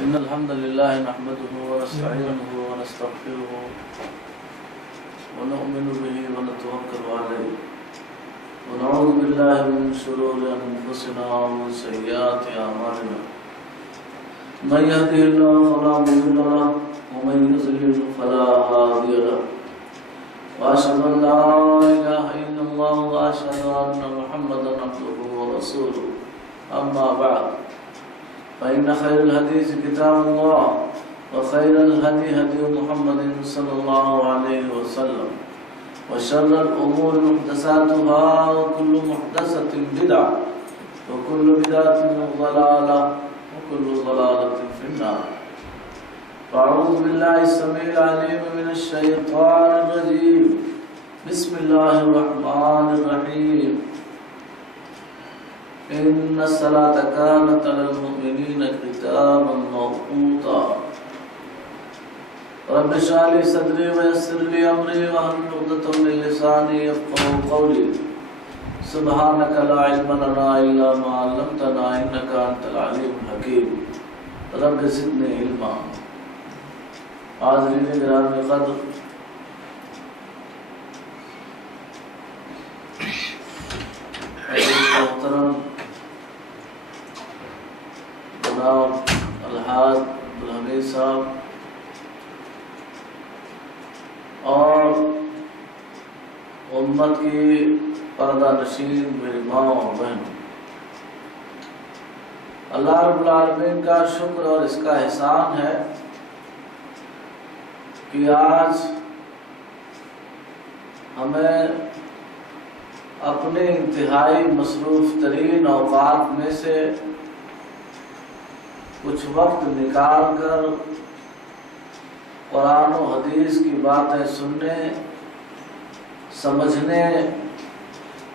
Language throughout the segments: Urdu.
إن الحمد لله نحمده ونستعينه ونستغفره ونؤمن به ونتوكل عليه ونعوذ بالله من شرور أنفسنا ومن سيئات أعمالنا من يهده الله فلا مضل له ومن يضلل فلا هادي له وأشهد أن لا إله إلا الله وأشهد أن محمدا عبده ورسوله أما بعد فإن خير الحديث كتاب الله وخير الهدي هدي محمد صلى الله عليه وسلم وشر الأمور محدثاتها وكل محدثة بدعة وكل بدعة ضلالة وكل ضلالة في النار. أعوذ بالله السميع العليم من الشيطان الرجيم. بسم الله الرحمن الرحيم. إن الصلاة كانت على المؤمنين كتابا موقوتا. رب اشرح لي صدري ويسر لي أمري واحلل عقدة من لساني يفقهوا قولي. سبحانك لا علم لنا إلا ما علمتنا إنك أنت العليم الحكيم. رب زدني علما. حاضرین گرامی قدر، محترم جناب الحاج عبدالحمید صاحب اور امت کی پردہ نشین میری ماں اور بہن، اللہ رب العالمین کا شکر اور اس کا احسان ہے کہ آج ہمیں اپنے انتہائی مصروف ترین اوقات میں سے کچھ وقت نکال کر قرآن و حدیث کی باتیں سننے، سمجھنے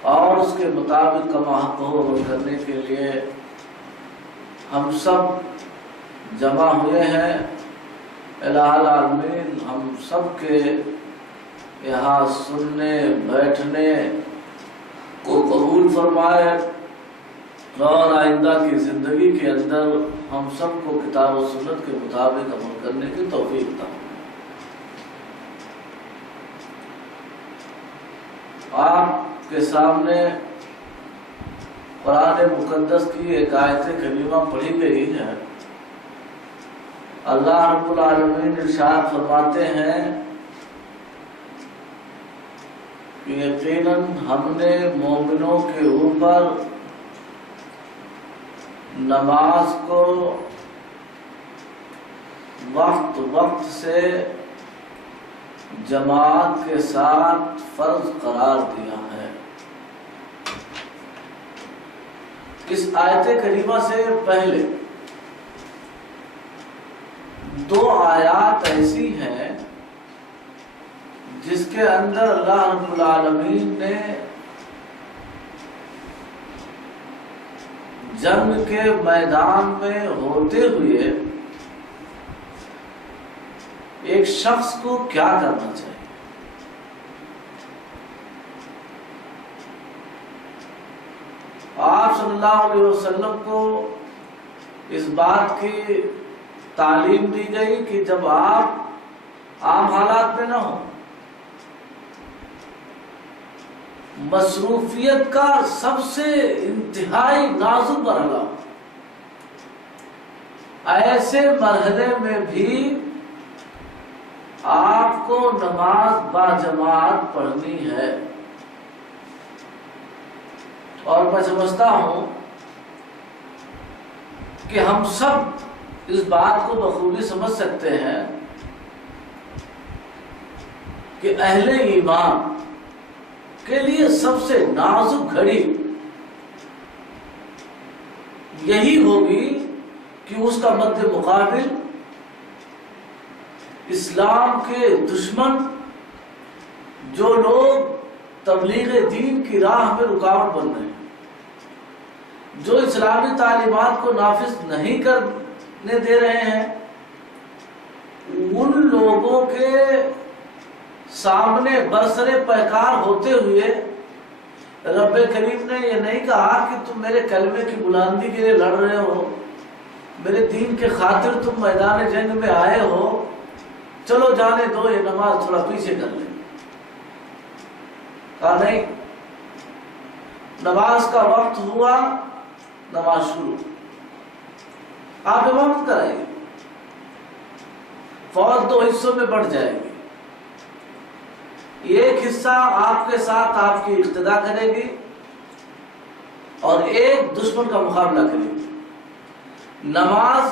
اور اس کے مطابق کما حق ہو عمل کرنے کے لیے ہم سب جمع ہوئے ہیں۔ الہ العالمین ہم سب کے یہاں سننے بیٹھنے کو قبول فرمائے اور آئندہ کی زندگی کے اندر ہم سب کو کتاب و سنت کے مطابق عمل کرنے کی توفیق عطا فرمائے۔ آپ کے سامنے قرآن مقدس کی ایک آیت کریمہ پڑھی گئی ہے۔ اللہ رب العالمین ارشاد فرماتے ہیں کہ یقیناً ہم نے مومنوں کے اوپر نماز کو وقت وقت سے جماعت کے ساتھ فرض قرار دیا ہے۔ اس آیت کریمہ سے پہلے دو آیات ایسی ہیں جس کے اندر اللہ رب العالمین نے جنگ کے میدان میں ہوتے ہوئے ایک شخص کو کیا کرنا چاہیے، آپ صلی اللہ علیہ وسلم کو اس بات کی تعلیم دی گئی کہ جب آپ عام حالات میں نہ ہوں، مصروفیت کا سب سے انتہائی نازک مرحلہ، ایسے مرحلے میں بھی آپ کو نماز با جماعت پڑھنی ہے۔ اور میں سمجھتا ہوں کہ ہم سب اس بات کو بخوبی سمجھ سکتے ہیں کہ اہل ایمان کے لیے سب سے نازک گھڑی یہی ہوگی کہ اس کا مد مقابل اسلام کے دشمن، جو لوگ تبلیغ دین کی راہ میں رکاوٹ بن رہے ہیں، جو اسلامی تعلیمات کو نافذ نہیں کرنے دے رہے ہیں، ان لوگوں کے سامنے برسرے پیکار ہوتے ہوئے رب کریم نے یہ نہیں کہا کہ تم میرے کلمے کی بلندی کے لیے لڑ رہے ہو، میرے دین کے خاطر تم میدان جنگ میں آئے ہو، چلو جانے دو، یہ نماز تھوڑا پیچھے کر لیں۔ کہا نہیں، نماز کا وقت ہوا، نماز شروع، آپ امامت کرائیے، فوج 2 حصوں میں بٹ جائے گی، ایک حصہ آپ کے ساتھ آپ کی اقتدا کرے گی اور ایک دشمن کا مقابلہ کرے گی۔ نماز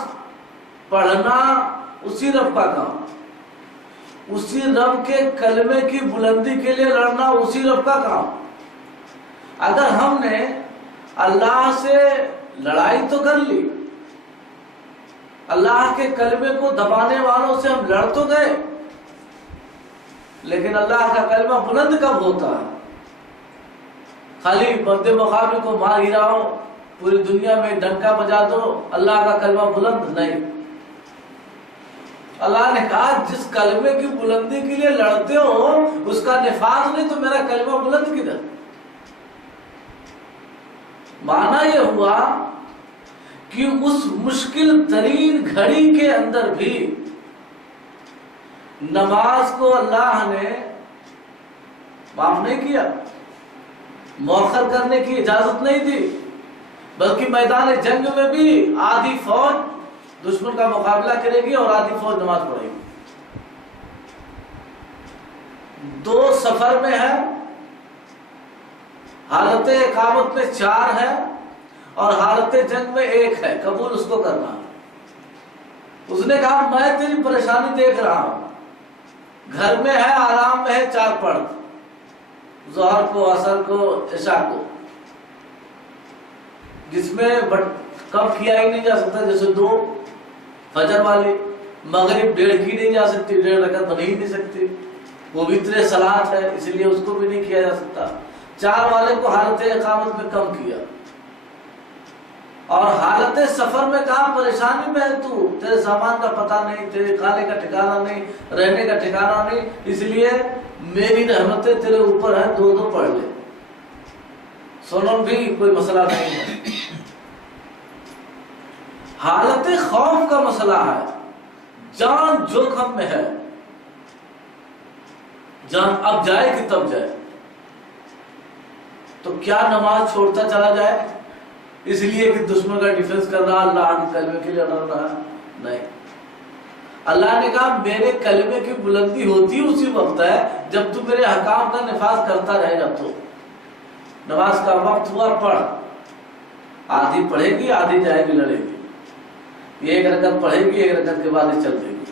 پڑھنا اسی رب کا کام، اسی رب کے کلمے کی بلندی کے لیے لڑنا اسی رب کا کام۔ اگر ہم نے اللہ سے لڑائی تو کر لی، اللہ کے کلمے کو دبانے والوں سے ہم لڑ تو گئے، لیکن اللہ کا کلمہ بلند کب ہوتا ہے؟ خالی مرد مقابل کو مار گراؤ، پوری دنیا میں ڈنکا بجا دو، اللہ کا کلمہ بلند نہیں۔ اللہ نے کہا جس کلمے کی بلندی کے لیے لڑتے ہو اس کا نفاذ نہیں تو میرا کلمہ بلند کدھر؟ معنی یہ ہوا کہ اس مشکل ترین گھڑی کے اندر بھی نماز کو اللہ نے معاف نہیں کیا، مؤخر کرنے کی اجازت نہیں دی، بلکہ میدان جنگ میں بھی آدھی فوج دشمن کا مقابلہ کرے گی اور آدھی فوج نماز پڑھے گی۔ 2 سفر میں ہے، حالت اقامت میں 4 ہے اور حالت جنگ میں 1 ہے، قبول اس کو کرنا۔ اس نے کہا میں تیری پریشانی دیکھ رہا ہوں، گھر میں ہے، آرام میں ہے، 4 پڑھ، ظہر کو، عصر کو، عشاء کو، جس میں کب کیا ہی نہیں جا سکتا، جیسے 2 فجر والی، مغرب 1.5 کی نہیں جا سکتی، 1.5 رکعت بن ہی نہیں سکتی، وہ وتر صلاۃ ہے اس لیے اس کو بھی نہیں کیا جا سکتا۔ 4 والے کو حالت اقامت میں کم کیا، اور حالت سفر میں کہا پریشانی میں ہے تو، تیرے سامان کا پتہ نہیں، تیرے کھانے کا ٹھکانہ نہیں، رہنے کا ٹھکانہ نہیں، اس لیے میری رحمتیں تیرے اوپر ہیں، 2 پڑھ لے، سنن بھی کوئی مسئلہ نہیں ہے۔ حالت خوف کا مسئلہ ہے، جان جوخم میں ہے، جان اب جائے کہ تب جائے، تو کیا نماز چھوڑتا چلا جائے اس لیے کہ دشمن کا ڈیفنس کر رہا، اللہ کے کلمے کے لیے لڑ رہا؟ نہیں، اللہ نے کہا میرے کلمے کی بلندی ہوتی اسی وقت ہے جب تو میرے احکام کا نفاذ کرتا رہے گا۔ تو نماز کا وقت ہوا، پڑھ، آدھی پڑھے گی، آدھی جائے گی لڑے گی، 1 رکعت پڑھے گی، 1 رکعت کے بعد ہی چل دے گی،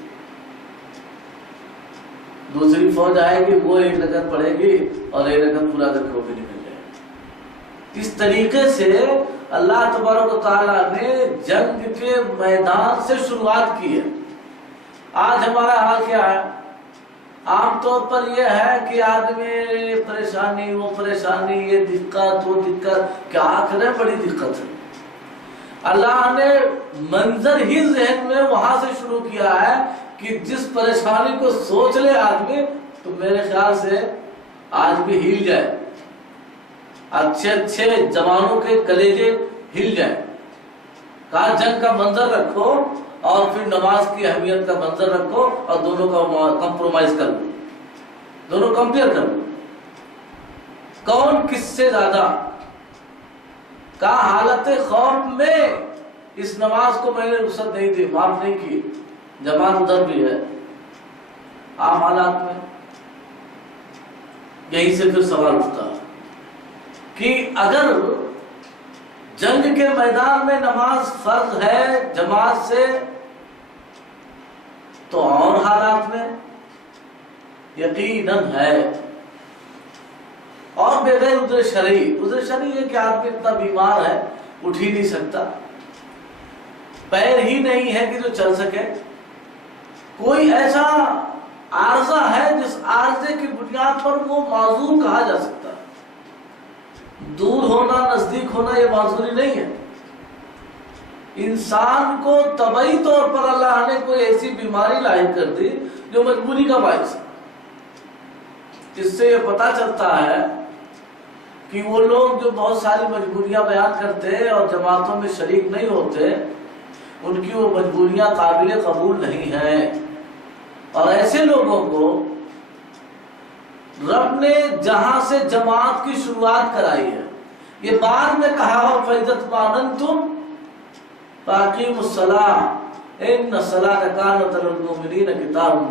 دوسری فوج آئے گی، وہ 1 رکعت پڑھے گی اور 1 رکعت پورا کر کے وہ بھی نکل جائے گی۔ اس طریقے سے اللہ تبارک و تعالیٰ نے جنگ کے میدان سے شروعات کی ہے۔ آج ہمارا حال کیا ہے؟ عام طور پر یہ ہے کہ آدمی پریشانی، وہ پریشانی، یہ دقت، وہ دقت، کیا کرے، بڑی دقت ہے۔ اللہ نے منظر ہی ذہن میں وہاں سے شروع کیا ہے کہ جس پریشانی کو سوچ لے آدمی تو میرے خیال سے آج بھی ہل جائے، اچھے جوانوں کے کلیجے ہل جائیں۔ کہا جنگ کا منظر رکھو اور پھر نماز کی اہمیت کا منظر رکھو اور دونوں کا کمپرومائز کر لو، دونوں کمپیئر کر لو، کون کس سے زیادہ۔ کہا حالت خوف میں اس نماز کو میں نے رخصت نہیں دی، معاف نہیں کی، جماعت ادھر بھی ہے۔ عام حالات میں یہیں سے پھر سوال اٹھتا کہ اگر جنگ کے میدان میں نماز فرض ہے جماعت سے تو اور حالات میں یقیناً ہے، اور بغیر عذر شرعی۔ عذر شرعی ہے کہ آدمی اتنا بیمار ہے اٹھ ہی نہیں سکتا، پیر ہی نہیں ہے کہ جو چل سکے، کوئی ایسا عارضہ ہے جس عارضے کی بنیاد پر وہ معذور کہا جا سکتا ہے۔ دور ہونا، نزدیک ہونا یہ معذوری نہیں ہے۔ انسان کو طبعی طور پر اللہ نے کوئی ایسی بیماری لاحق کر دی جو مجبوری کا باعث ہے۔ اس سے یہ پتہ چلتا ہے کہ وہ لوگ جو بہت ساری مجبوریاں بیان کرتے اور جماعتوں میں شریک نہیں ہوتے، ان کی وہ مجبوریاں قابل قبول نہیں ہیں، اور ایسے لوگوں کو رب نے جہاں سے جماعت کی شروعات کرائی ہے، یہ بعد میں کہا ہو فَإِذَا اطْمَأْنَنْتُمْ فَأَقِيمُوا الصَّلَاةَ إِنَّ الصَّلَاةَ كَانَتْ عَلَى الْمُؤْمِنِينَ كِتَابًا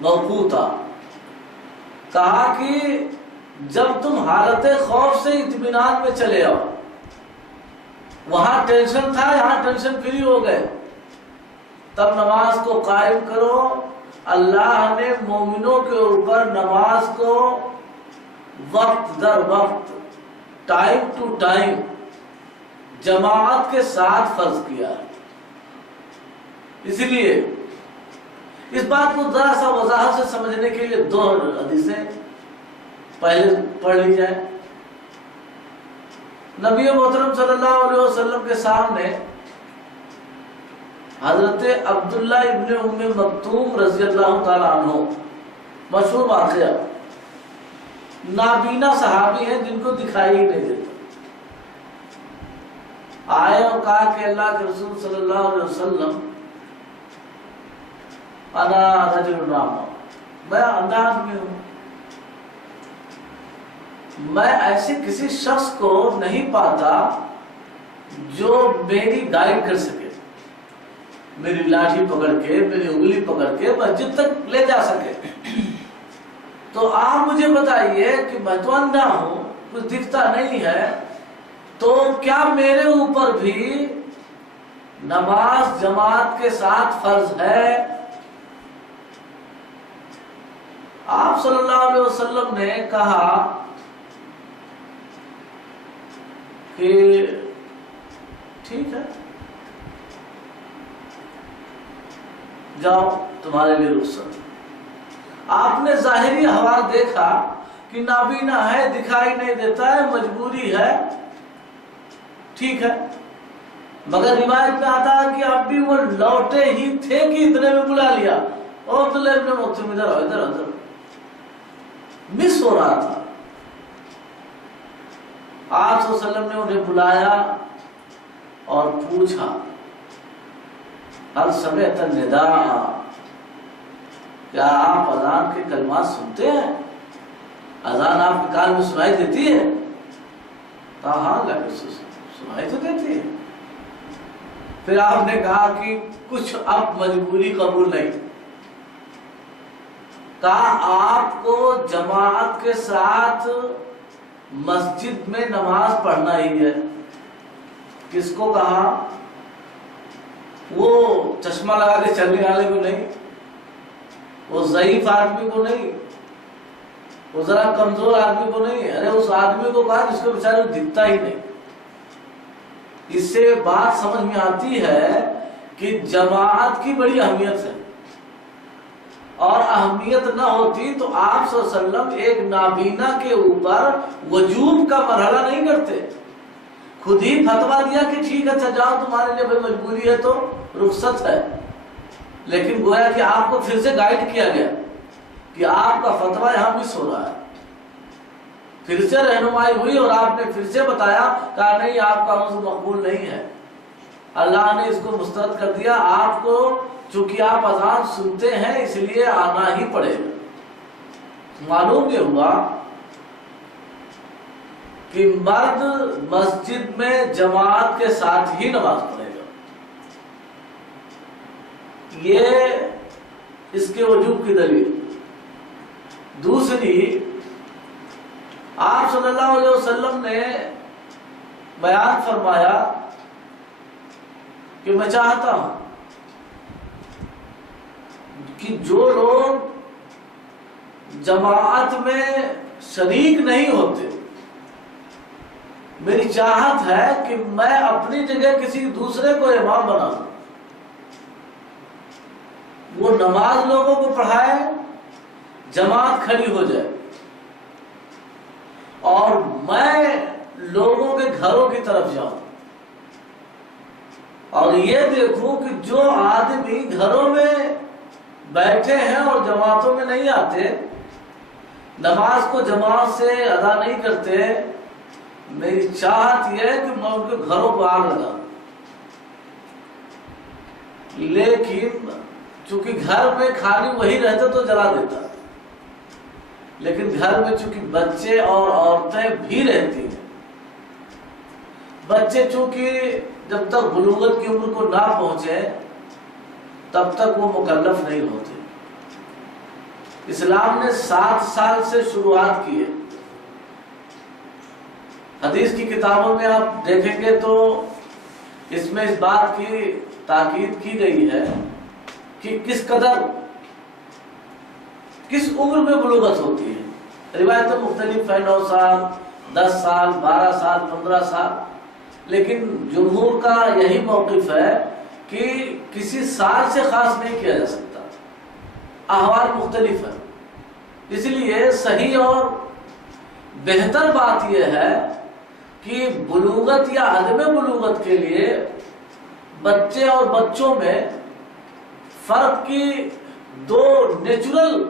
مَوْقُوتًا، کہا کہ جب تم حالت خوف سے اطمینان میں چلے آؤ، وہاں ٹینشن تھا یہاں ٹینشن فری ہو گئے، تب نماز کو قائم کرو۔ اللہ نے مومنوں کے اوپر نماز کو وقت در وقت، ٹائم ٹو ٹائم جماعت کے ساتھ فرض کیا ہے۔ اسی لیے اس بات کو ذرا سا وضاحت سے سمجھنے کے لیے دو حدیثیں پہلے پڑھ لی جائیں۔ نبی محترم صلی اللہ علیہ وسلم کے سامنے حضرت عبداللہ ابن ام مکتوم رضی اللہ تعالیٰ عنہ، مشہور واقعہ، نابینا صحابی ہیں جن کو دکھائی ہی نہیں دیتا، آئے اور کہا کہ اللہ کے رسول صلی اللہ علیہ وسلم انا رجل ناما، میں اندھا آدمی ہوں، میں ایسے کسی شخص کو نہیں پاتا جو میری گائیڈ کر سکے، میری لاٹھی پکڑ کے، میری انگلی پکڑ کے مسجد تک لے جا سکے۔ تو آپ مجھے بتائیے کہ میں تو اندھا ہوں، کچھ دکھتا نہیں ہے، تو کیا میرے اوپر بھی نماز جماعت کے ساتھ فرض ہے؟ آپ صلی اللہ علیہ وسلم نے کہا کہ ٹھیک ہے، جاؤ تمہارے لیے رخصت۔ آپ نے ظاہری حوال دیکھا کہ نابینا ہے، دکھائی نہیں دیتا ہے، مجبوری ہے، ٹھیک ہے، مگر روایت میں آتا ہے کہ اب بھی وہ لوٹے ہی تھے کہ اتنے میں بلا لیا، اور عبداللہ ابن مکتوم ادھر آؤ، ادھر ادھر، مس ہو رہا تھا۔ آپ صلی اللہ علیہ وسلم نے انہیں بلایا اور پوچھا هل سمعت النداء، کیا آپ اذان کے کلمات سنتے ہیں؟ اذان آپ کے کان میں سنائی دیتی ہے؟ کہا ہاں، لیکن سنائی تو دیتی ہے۔ پھر آپ نے کہا کہ کچھ اب مجبوری قبول نہیں، کہا آپ کو جماعت کے ساتھ مسجد میں نماز پڑھنا ہی ہے۔ کس کو کہا؟ وہ چشمہ لگا کے چلنے والے کو نہیں، وہ ضعیف آدمی کو نہیں، وہ ذرا کمزور آدمی کو نہیں، ارے اس آدمی کو کہا جس کو بیچارے دکھتا ہی نہیں۔ اس سے بات سمجھ میں آتی ہے کہ جماعت کی بڑی اہمیت ہے، اور اہمیت نہ ہوتی تو آپ صلی اللہ علیہ وسلم ایک نابینا کے اوپر وجوب کا مرحلہ نہیں کرتے، خود ہی فتویٰ دیا کہ ٹھیک ہے اچھا جاؤ، تمہارے لیے بھائی مجبوری ہے تو رخصت ہے۔ لیکن گویا کہ آپ کو پھر سے گائیڈ کیا گیا کہ آپ کا فتویٰ یہاں مس ہو رہا ہے، پھر سے رہنمائی ہوئی اور آپ نے پھر سے بتایا، کہا نہیں آپ کا عذر مقبول نہیں ہے، اللہ نے اس کو مسترد کر دیا، آپ کو چونکہ آپ اذان سنتے ہیں اس لیے آنا ہی پڑے گا۔ معلوم یہ ہوا کہ مرد مسجد میں جماعت کے ساتھ ہی نماز پڑھے گا، یہ اس کے وجوب کی دلیل۔ دوسری، آپ صلی اللہ علیہ وسلم نے بیان فرمایا کہ میں چاہتا ہوں کہ جو لوگ جماعت میں شریک نہیں ہوتے، میری چاہت ہے کہ میں اپنی جگہ کسی دوسرے کو امام بنا دوں، وہ نماز لوگوں کو پڑھائے، جماعت کھڑی ہو جائے، اور میں لوگوں کے گھروں کی طرف جاؤں اور یہ دیکھوں کہ جو آدمی گھروں میں بیٹھے ہیں اور جماعتوں میں نہیں آتے، نماز کو جماعت سے ادا نہیں کرتے، میری چاہت یہ ہے کہ میں ان کے گھروں کو آگ لگا دوں۔ لیکن چونکہ گھر میں خالی وہی رہتے تو جلا دیتا، لیکن گھر میں چونکہ بچے اور عورتیں بھی رہتی ہیں، بچے چونکہ جب تک بلوغت کی عمر کو نہ پہنچے تب تک وہ مکلف نہیں ہوتے۔ اسلام نے 7 سال سے شروعات کی ہے۔ حدیث کی کتابوں میں آپ دیکھیں گے تو اس میں اس بات کی تاکید کی گئی ہے کہ کس عمر میں بلوغت ہوتی ہے۔ روایتیں مختلف ہیں، 9 سال، 10 سال، 12 سال، 15 سال، لیکن جمہور کا یہی موقف ہے کہ کسی سال سے خاص نہیں کیا جا سکتا، احوال مختلف ہیں۔ اس لیے صحیح اور بہتر بات یہ ہے کہ بلوغت یا عدم بلوغت کے لیے بچے اور بچوں میں فرق کی 2 نیچرل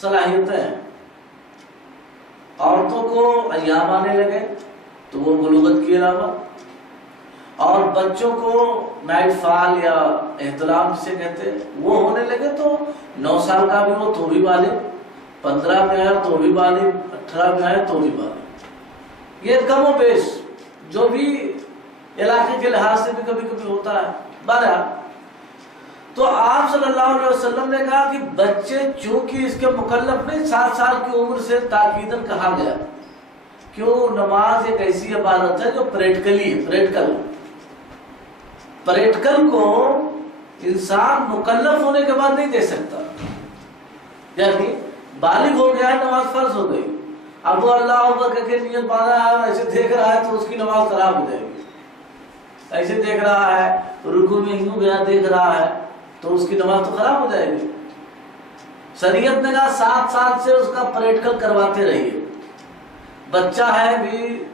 صلاحیتیں ہیں۔ عورتوں کو ایام آنے لگے تو وہ بلوغت کے علاوہ، اور بچوں کو نائٹ فال یا احتلام جسے کہتے ہیں وہ ہونے لگے تو 9 سال کا بھی ہو تو بھی بالغ، 15 میں آئے تو بھی بالغ، 18 میں آئے تو بھی بالغ۔ یہ کم و بیش جو بھی علاقے کے لحاظ سے بھی کبھی کبھی ہوتا ہے۔ بہرحال تو آپ صلی اللہ علیہ وسلم نے کہا کہ بچے چونکہ اس کے مکلف نہیں، 7 سال کی عمر سے تاکیداً کہا گیا۔ کیوں؟ نماز ایک ایسی عبادت ہے جو پریکٹیکل کو انسان مکلف ہونے کے بعد نہیں دے سکتا۔ یعنی بالغ ہو گیا ہے، نماز فرض ہو گئی، اب وہ اللہ اکبر کہہ کے نیت باندھا ہے اور ایسے دیکھ رہا ہے تو اس کی نماز خراب ہو جائے گی۔ ایسے دیکھ رہا ہے، رکوع میں یوں گیا دیکھ رہا ہے تو اس کی نماز تو خراب ہو جائے گی۔ شریعت نے کہا 7 سال سے اس کا پریکٹیکل کرواتے رہیے۔ بچہ ہے بھی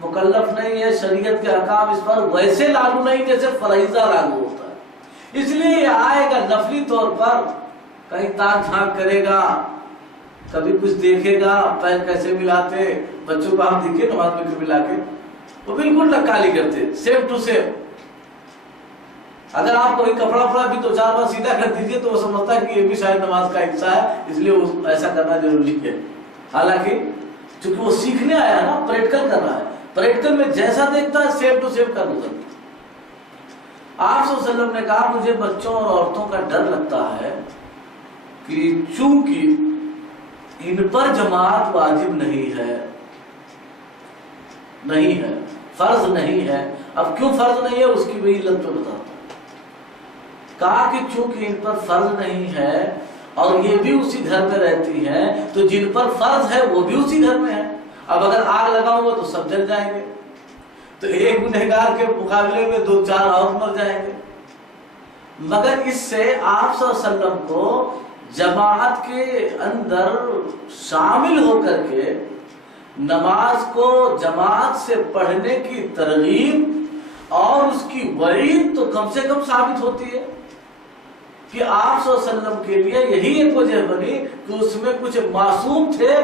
مکلف نہیں ہے، شریعت کے احکام اس پر ویسے لاگو نہیں جیسے فریضہ لاگو ہوتا ہے، اس لیے یہ آئے گا نفلی طور پر، کہیں تاک جھانک کرے گا، کبھی کچھ دیکھے گا، پیر کیسے ملاتے، بچوں کو ہم دیکھیے نماز میں کبھی ملا کے وہ بالکل نکالی کرتے، سیم ٹو سیم۔ اگر آپ کوئی کپڑا بھی 2-4 بار سیدھا کر دیجئے تو وہ سمجھتا ہے کہ یہ بھی شاید نماز کا حصہ ہے، اس لیے وہ ایسا کرنا ضروری ہے۔ حالانکہ چونکہ وہ سیکھنے آیا ہے نا، پریکٹیکل کر رہا ہے، پریکٹیکل میں جیسا دیکھتا ہے سیم ٹو سیم کر گزرتا۔ آپ صلی اللہ علیہ وسلم نے کہا مجھے بچوں اور عورتوں کا ڈر لگتا ہے کہ چونکہ ان پر جماعت واجب نہیں ہے، فرض نہیں ہے۔ اب کیوں فرض نہیں ہے اس کی بھی علت تو بتاتا ہوں۔ کہا کہ چونکہ ان پر فرض نہیں ہے اور یہ بھی اسی گھر میں رہتی ہیں تو جن پر فرض ہے وہ بھی اسی گھر میں ہے۔ اب اگر آگ لگاؤں گا تو سب جل جائیں گے، تو ایک گنہگار کے مقابلے میں 2-4 اور مر جائیں گے۔ مگر اس سے آپ صلی اللہ علیہ وسلم کو جماعت کے اندر شامل ہو کر کے نماز کو جماعت سے پڑھنے کی ترغیب اور اس کی وعید تو کم سے کم ثابت ہوتی ہے کہ آپ صلی اللہ علیہ وسلم کے لیے یہی ایک وجہ بنی کہ اس میں کچھ معصوم تھے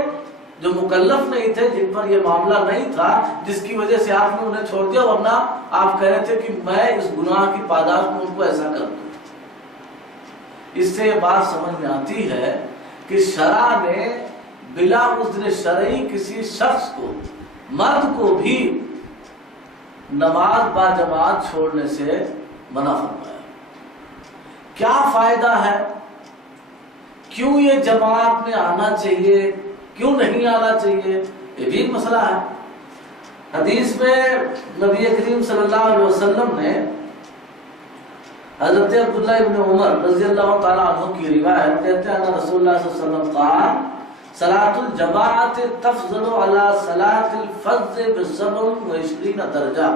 جو مکلف نہیں تھے، جن پر یہ معاملہ نہیں تھا، جس کی وجہ سے آپ نے انہیں چھوڑ دیا، ورنہ آپ کہہ رہے تھے کہ میں اس گناہ کی پاداش میں ان کو ایسا کر دوں۔ اس سے یہ بات سمجھ میں آتی ہے کہ شرع نے بلا عذر شرعی کسی شخص کو، مرد کو بھی نماز با جماعت چھوڑنے سے منع فرمایا۔ کیا فائدہ ہے؟ کیوں یہ جماعت میں آنا چاہیے، کیوں نہیں آنا چاہیے، یہ بھی ایک مسئلہ ہے۔ حدیث میں نبی کریم صلی اللہ علیہ وسلم نے حضرت عبداللہ ابن عمر رضی اللہ تعالیٰ عنہ کی روایت کہتے ہیں کہ رسول اللہ صلی اللہ علیہ وسلم قال صلاۃ الجماعت تفضل علی صلاۃ الفرض ب27 درجہ۔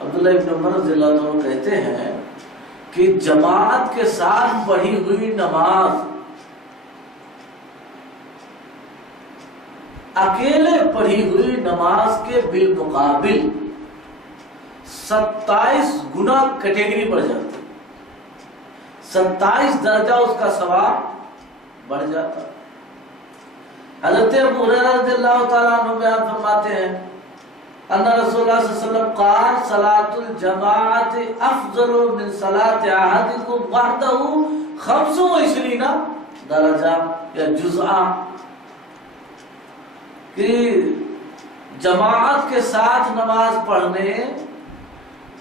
عبداللہ ابن عمر رضی اللہ عنہ کہتے ہیں کہ جماعت کے ساتھ پڑھی ہوئی نماز اکیلے پڑھی ہوئی نماز کے بالمقابل 27 گنا کیٹیگری بڑھ جاتی، 27 درجہ اس کا ثواب بڑھ جاتا۔ حضرت ابو ہریرہ رضی اللہ تعالیٰ عنہ بیان فرماتے ہیں ان رسول اللہ صلی اللہ علیہ وسلم قال صلاۃ الجماعت افضل من صلاۃ احدکم وحدہ 25 درجہ یا جزءا، کہ جماعت کے ساتھ نماز پڑھنے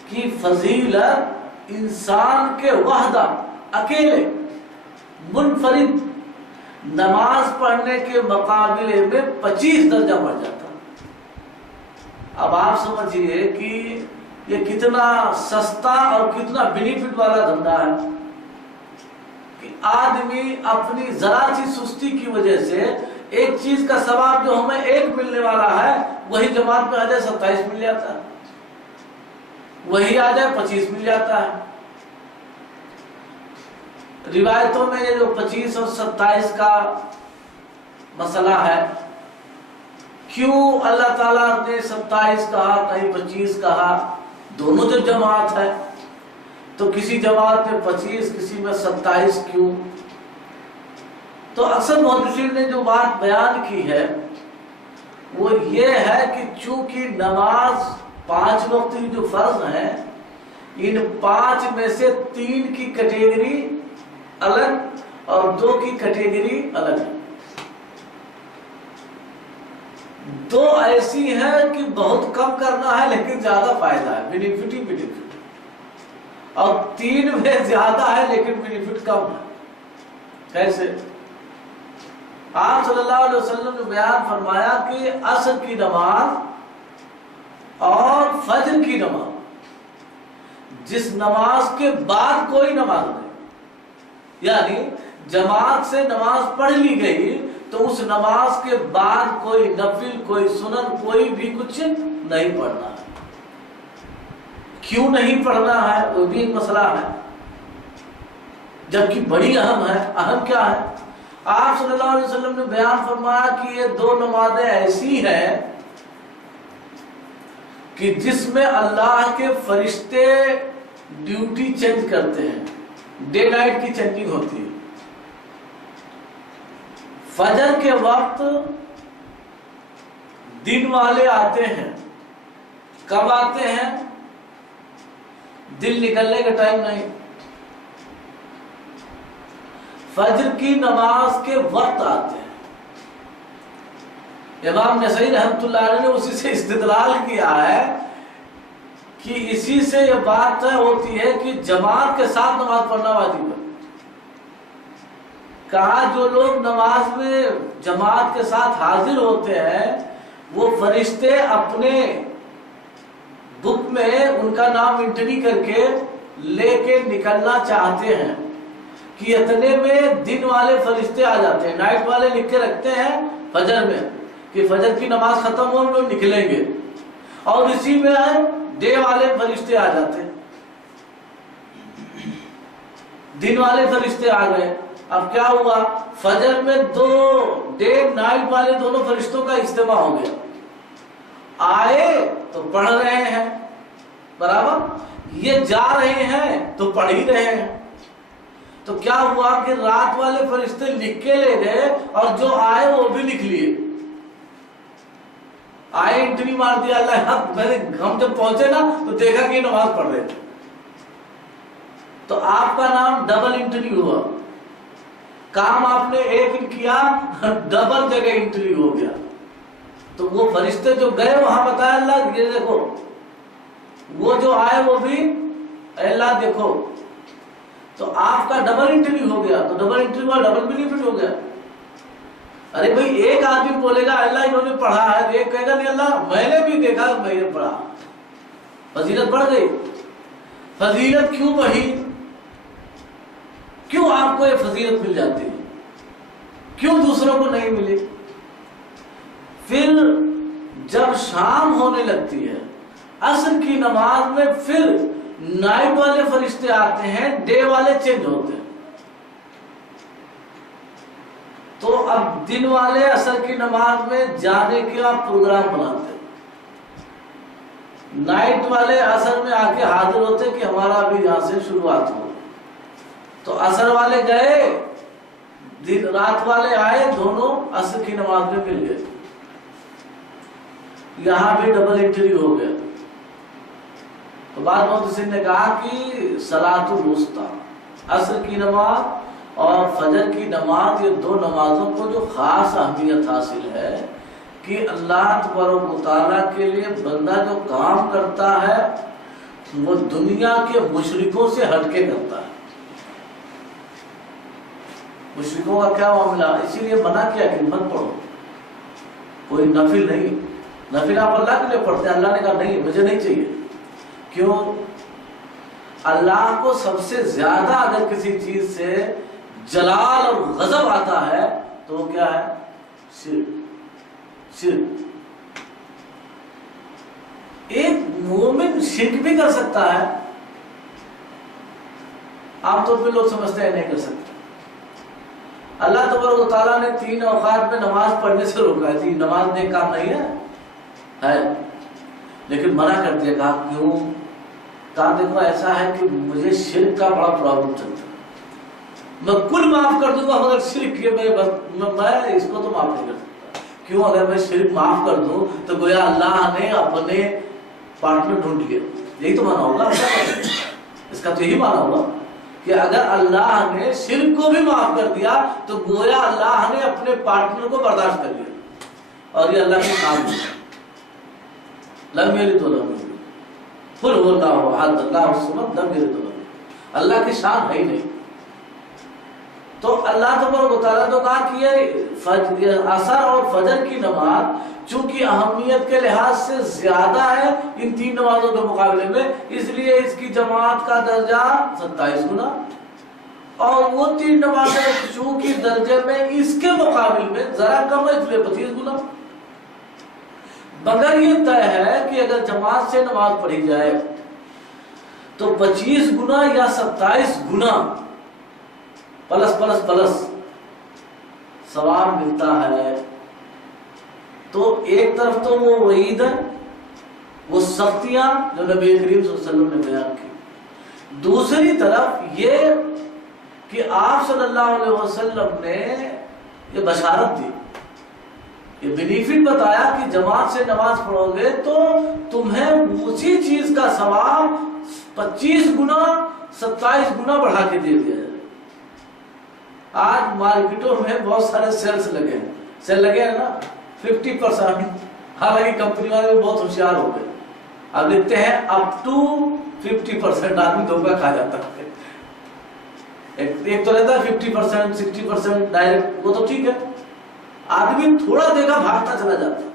کی فضیلت انسان کے وحدہ اکیلے منفرد نماز پڑھنے کے مقابلے میں 25 درجہ بڑھ جاتا ہے۔ اب آپ سمجھئے کہ یہ کتنا سستا اور کتنا بینیفٹ والا دھندا ہے کہ آدمی اپنی ذرا سی سستی کی وجہ سے ایک چیز کا ثواب جو ہمیں 1 ملنے والا ہے وہی جماعت میں آ جائے 27 مل جاتا ہے، وہی آ جائے 25 مل جاتا ہے۔ روایتوں میں یہ جو 25 اور 27 کا مسئلہ ہے، کیوں اللہ تعالیٰ نے 27 کہا کہیں 25 کہا؟ دونوں جو جماعت ہے تو کسی جماعت میں 25 کسی میں 27 کیوں؟ تو اکثر محدثین نے جو بات بیان کی ہے وہ یہ ہے کہ چونکہ نماز 5 وقت کی جو فرض ہیں ان 5 میں سے 3 کی کیٹیگری الگ اور 2 کی کیٹیگری الگ ہے۔ 2 ایسی ہیں کہ بہت کم کرنا ہے لیکن زیادہ فائدہ ہے، بینیفٹ ہی بینیفٹ، اور 3 میں زیادہ ہے لیکن بینیفٹ کم ہے۔ کیسے؟ آپ صلی اللہ علیہ وسلم نے بیان فرمایا کہ عصر کی نماز اور فجر کی نماز، جس نماز کے بعد کوئی نماز نہیں، یعنی جماعت سے نماز پڑھ لی گئی تو اس نماز کے بعد کوئی نفل کوئی سنن کوئی بھی کچھ نہیں پڑھنا ہے۔ کیوں نہیں پڑھنا ہے وہ بھی ایک مسئلہ ہے، جبکہ بڑی اہم ہے۔ اہم کیا ہے؟ آپ صلی اللہ علیہ وسلم نے بیان فرمایا کہ یہ 2 نمازیں ایسی ہیں کہ جس میں اللہ کے فرشتے ڈیوٹی چینج کرتے ہیں، ڈے نائٹ کی چینجنگ ہوتی ہے۔ فجر کے وقت دن والے آتے ہیں، کب آتے ہیں؟ دن نکلنے کا ٹائم نہیں، فجر کی نماز کے وقت آتے ہیں۔ امام نسائی رحمۃ اللہ علیہ نے اسی سے استدلال کیا ہے کہ اسی سے یہ بات طے ہوتی ہے کہ جماعت کے ساتھ نماز پڑھنا واجب ہے۔ کہا جو لوگ نماز میں جماعت کے ساتھ حاضر ہوتے ہیں وہ فرشتے اپنے بک میں ان کا نام انٹری کر کے لے کے نکلنا چاہتے ہیں کہ اتنے میں دن والے فرشتے آ جاتے ہیں، نائٹ والے لکھ کے رکھتے ہیں فجر میں کہ فجر کی نماز ختم ہو ہم لوگ نکلیں گے، اور اسی میں ڈے والے فرشتے آ جاتے ہیں۔ دن والے فرشتے آ گئے، اب کیا ہوا؟ فجر میں 2 ڈے نائٹ والے دونوں فرشتوں کا اجتماع ہو گیا، آئے تو پڑھ رہے ہیں برابر، یہ جا رہے ہیں تو پڑھ ہی رہے ہیں۔ تو کیا ہوا کہ رات والے فرشتے لکھ کے لے گئے اور جو آئے وہ بھی لکھ لیے، آئے انٹری مار دیا اللہ حق، ہم جب پہنچے نا تو دیکھا کہ نماز پڑھ رہے تھے، تو آپ کا نام ڈبل انٹری ہوا، کام آپ نے ایک کیا ڈبل جگہ انٹری ہو گیا۔ تو وہ فرشتے جو گئے وہاں بتایا اللہ یہ دیکھو، وہ جو آئے وہ بھی اللہ دیکھو، تو آپ کا ڈبل انٹری ہو گیا، تو ڈبل انٹری ہوا ڈبل بینیفٹ ہو گیا۔ ارے بھائی ایک آدمی بولے گا اللہ انہوں نے پڑھا ہے، ایک کہے گا نہیں اللہ میں نے بھی دیکھا میں نے پڑھا، فضیلت بڑھ گئی۔ فضیلت کیوں بڑھی؟ کیوں آپ کو یہ فضیلت مل جاتی ہے، کیوں دوسروں کو نہیں ملی؟ پھر جب شام ہونے لگتی ہے عصر کی نماز میں پھر نائٹ والے فرشتے آتے ہیں، ڈے والے چینج ہوتے ہیں، تو اب دن والے عصر کی نماز میں جانے کا پروگرام بناتے ہیں، نائٹ والے عصر میں آ کے حاضر ہوتے کہ ہمارا ابھی یہاں سے شروعات ہو، تو عصر والے گئے رات والے آئے، دونوں عصر کی نماز میں مل گئے۔ یہاں بھی ڈبل انٹری ہو گیا. تو بعض محدثین نے کہا کہ صلاۃ الوسطی، عصر کی نماز اور فجر کی نماز، یہ دو نمازوں کو جو خاص اہمیت حاصل ہے کہ اللہ تبارک و تعالیٰ کے لیے بندہ جو کام کرتا ہے وہ دنیا کے مشرکوں سے ہٹ کے کرتا ہے. مشرکوں کا کیا معاملہ، اسی لیے منع کیا کہ مت پڑھو، کوئی نفل نہیں. نفل آپ اللہ کے لیے پڑھتے ہیں، اللہ نے کہا نہیں مجھے نہیں چاہیے. کیوں؟ اللہ کو سب سے زیادہ اگر کسی چیز سے جلال اور غضب آتا ہے تو وہ کیا ہے؟ شرک. شرک. ایک مومن شرک بھی کر سکتا ہے، عام طور پہ لوگ سمجھتے ہیں نہیں کر سکتے. اللہ تبارک و تعالیٰ نے 3 اوقات میں نماز پڑھنے سے روکا ہے. نماز نیک کام نہیں ہے لیکن منع کر دیا. کہا کیوں؟ کہا دیکھو ایسا ہے کہ مجھے شرک کا بڑا پرابلم چلتا ہے، میں کل معاف کر دوں گا مگر شرک کے میں اس کو تو معاف نہیں کر سکتا. کیوں؟ اگر میں شرک معاف کر دوں تو گویا اللہ نے اپنے پارٹنر ڈھونڈ لیا. یہی تو مانا ہوگا، اس کا تو یہی مانا ہوگا کہ اگر اللہ نے شرک کو بھی معاف کر دیا تو گویا اللہ نے اپنے پارٹنر کو برداشت کر لیا. اور یہ اللہ کی شان ہے. لم یلد ولم یولد قل هو اللہ احد اللہ الصمد لم یلد ولم یولد. اللہ کی شان ہے ہی نہیں. تو اللہ تبارک و تعالیٰ تو کہا کہ یہ عصر اور فجر کی نماز چونکہ اہمیت کے لحاظ سے زیادہ ہے ان 3 نمازوں کے مقابلے میں، اس لیے اس کی جماعت کا درجہ 27 گنا، اور وہ 3 نمازیں چونکہ درجے میں اس کے مقابل میں ذرا کم ہے اس لیے 25 گنا. مگر یہ طے ہے کہ اگر جماعت سے نماز پڑھی جائے تو 25 گنا یا 27 گنا پلس ثواب ملتا ہے. تو ایک طرف تو وہ وعید ہے، وہ سختیاں جو نبی کریم صلی اللہ علیہ وسلم نے بیان کی، دوسری طرف یہ کہ آپ صلی اللہ علیہ وسلم نے یہ بشارت دی، یہ بینیفٹ بتایا کہ جماعت سے نماز پڑھو گے تو تمہیں اسی چیز کا ثواب 25 گنا 27 گنا بڑھا کے دے دیا جائے. آج مارکیٹوں میں بہت سارے سیلز لگے ہیں، سیل لگے ہیں نا 50%. حالانکہ کمپنی والے بھی بہت ہوشیار ہو گئے، اب دیکھتے ہیں اپ ٹو 50% آدمی دھوکہ کھا جاتا ہے. ایک تو رہتا ہے 50% 60% ڈائریکٹ، وہ تو ٹھیک ہے، آدمی تھوڑا دیکھا بھاگتا چلا جاتا ہے.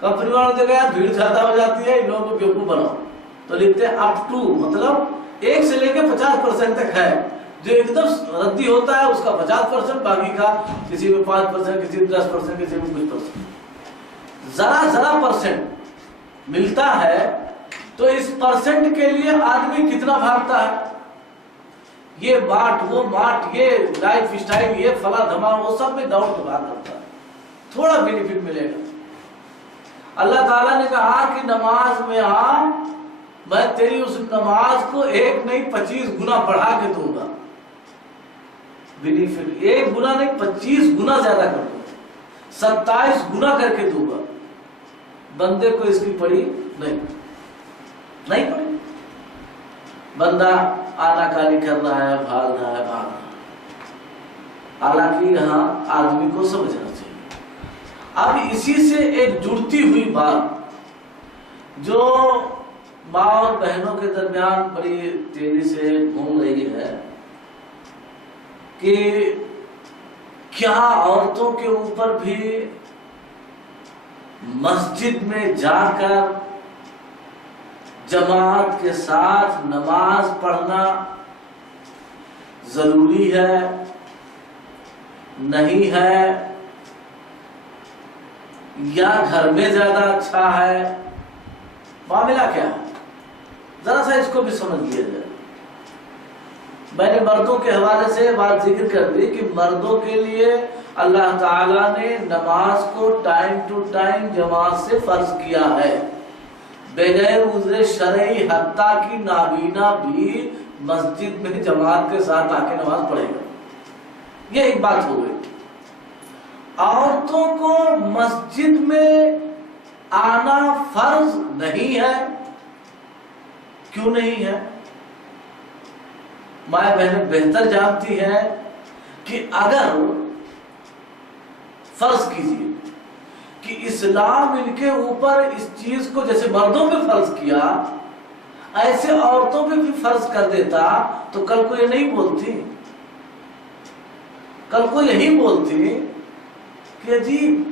کمپنی والوں نے دیکھا بھیڑ زیادہ ہو جاتی ہے ان لوگوں کو بیوقوف بناؤ، تو لکھتے ہیں اپ ٹو، مطلب 1 سے لے کے 50% تک ہے. جو ایک دم ردی ہوتا ہے اس کا 50%، باقی کا کسی میں 5%، کسی میں 10%، کسی میں کچھ %. ذرا پرسنٹ ملتا ہے تو اس پرسنٹ کے لیے آدمی کتنا بھاگتا ہے. یہ بانٹ وہ بانٹ، یہ لائف سٹائل، یہ فلاں دھما، وہ سب میں دوڑ کے بھاگ کرتا ہے. تھوڑا بینیفٹ ملے گا. اللہ تعالیٰ نے کہا کہ نماز میں آ، میں تیری اس نماز کو 1 نہیں 25 گنا بڑھا کے دوں گا. بینیفٹ 1 گنا نہیں 25 گنا زیادہ کر دوں گا، 27 گنا کر کے دوں گا. بندے کو اس کی پڑی نہیں پڑی. بندہ آناکاری کر رہا ہے، بھاگ رہا ہے. حالانکہ یہاں آدمی کو سمجھنا چاہیے. اب اسی سے ایک جڑتی ہوئی بات جو ماں اور بہنوں کے درمیان بڑی تیزی سے گھوم رہی ہے کہ کیا عورتوں کے اوپر بھی مسجد میں جا کر جماعت کے ساتھ نماز پڑھنا ضروری ہے، نہیں ہے، یا گھر میں زیادہ اچھا ہے؟ معاملہ کیا ہے؟ ذرا سا اس کو بھی سمجھ لیا جائے. میں نے مردوں کے حوالے سے بات ذکر کر دی کہ مردوں کے لیے اللہ تعالیٰ نے نماز کو ٹائم ٹو ٹائم جماعت سے فرض کیا ہے، بغیر عذر شرعی، حتیٰ کہ نابینا بھی مسجد میں جماعت کے ساتھ آ کے نماز پڑھے گا. یہ ایک بات ہو گئی. عورتوں کو مسجد میں آنا فرض نہیں ہے؟ کیوں نہیں ہے؟ مائیں بہنیں بہتر جانتی ہیں کہ اگر فرض کیجیے کہ اسلام ان کے اوپر اس چیز کو جیسے مردوں پہ فرض کیا ایسے عورتوں پہ بھی فرض کر دیتا تو کل کو یہ نہیں بولتی، کل کو یہی بولتی کہ عجیب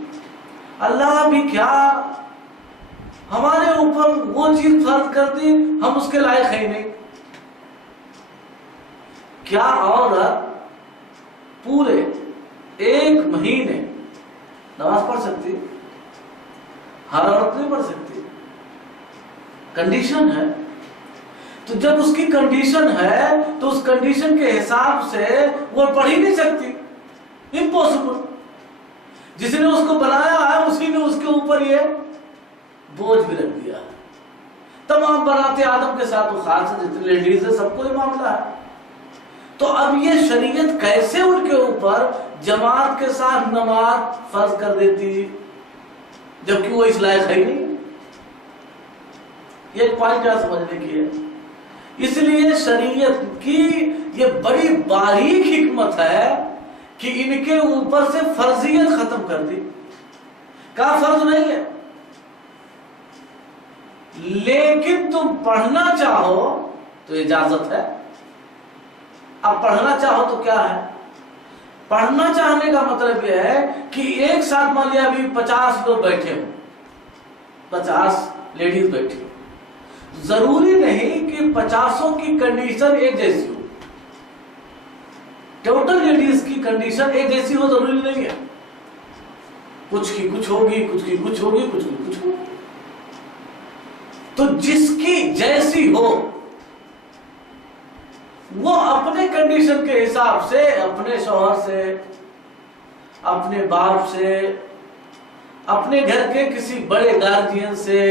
اللہ بھی کیا ہمارے اوپر وہ چیز فرض کر دی، ہم اس کے لائق ہیں نہیں۔ کیا عورت پورے 1 مہینے نماز پڑھ سکتی؟ ہر عورت نہیں پڑھ سکتی، کنڈیشن ہے۔ تو جب اس کی کنڈیشن ہے تو اس کنڈیشن کے حساب سے وہ پڑھ ہی نہیں سکتی، امپوسیبل۔ جس نے اس کو بنایا ہے اسی نے اس کے اوپر یہ بوجھ بھی رکھ دیا ہے۔ تمام بناتے آدم کے ساتھ وہ خاص جتنے لیڈیز ہیں سب کو یہ معاملہ ہے۔ تو اب یہ شریعت کیسے ان کے اوپر جماعت کے ساتھ نماز فرض کر دیتی جبکہ وہ اس لائق ہے ہی نہیں؟ یہ پوائنٹ کیا سمجھنے کی ہے؟ اس لیے شریعت کی یہ بڑی باریک حکمت ہے کہ ان کے اوپر سے فرضیت ختم کر دی، کہا فرض نہیں ہے، لیکن تم پڑھنا چاہو تو اجازت ہے۔ اب پڑھنا چاہو تو کیا ہے؟ پڑھنا چاہنے کا مطلب یہ ہے کہ ایک ساتھ مان لیا ابھی 50 لوگ بیٹھے ہوں، 50 لیڈیز بیٹھی ہوں، ضروری نہیں کہ 50 کی کنڈیشن ایک جیسی ہو، ٹوٹل لیڈیز کی کنڈیشن ایک جیسی ہو ضروری نہیں ہے، کچھ کی کچھ ہوگی، کچھ کی کچھ ہوگی، کچھ کی کچھ ہوگی۔ تو جس کی جیسی ہو وہ اپنے کنڈیشن کے حساب سے اپنے شوہر سے، اپنے باپ سے، اپنے گھر کے کسی بڑے گارجین سے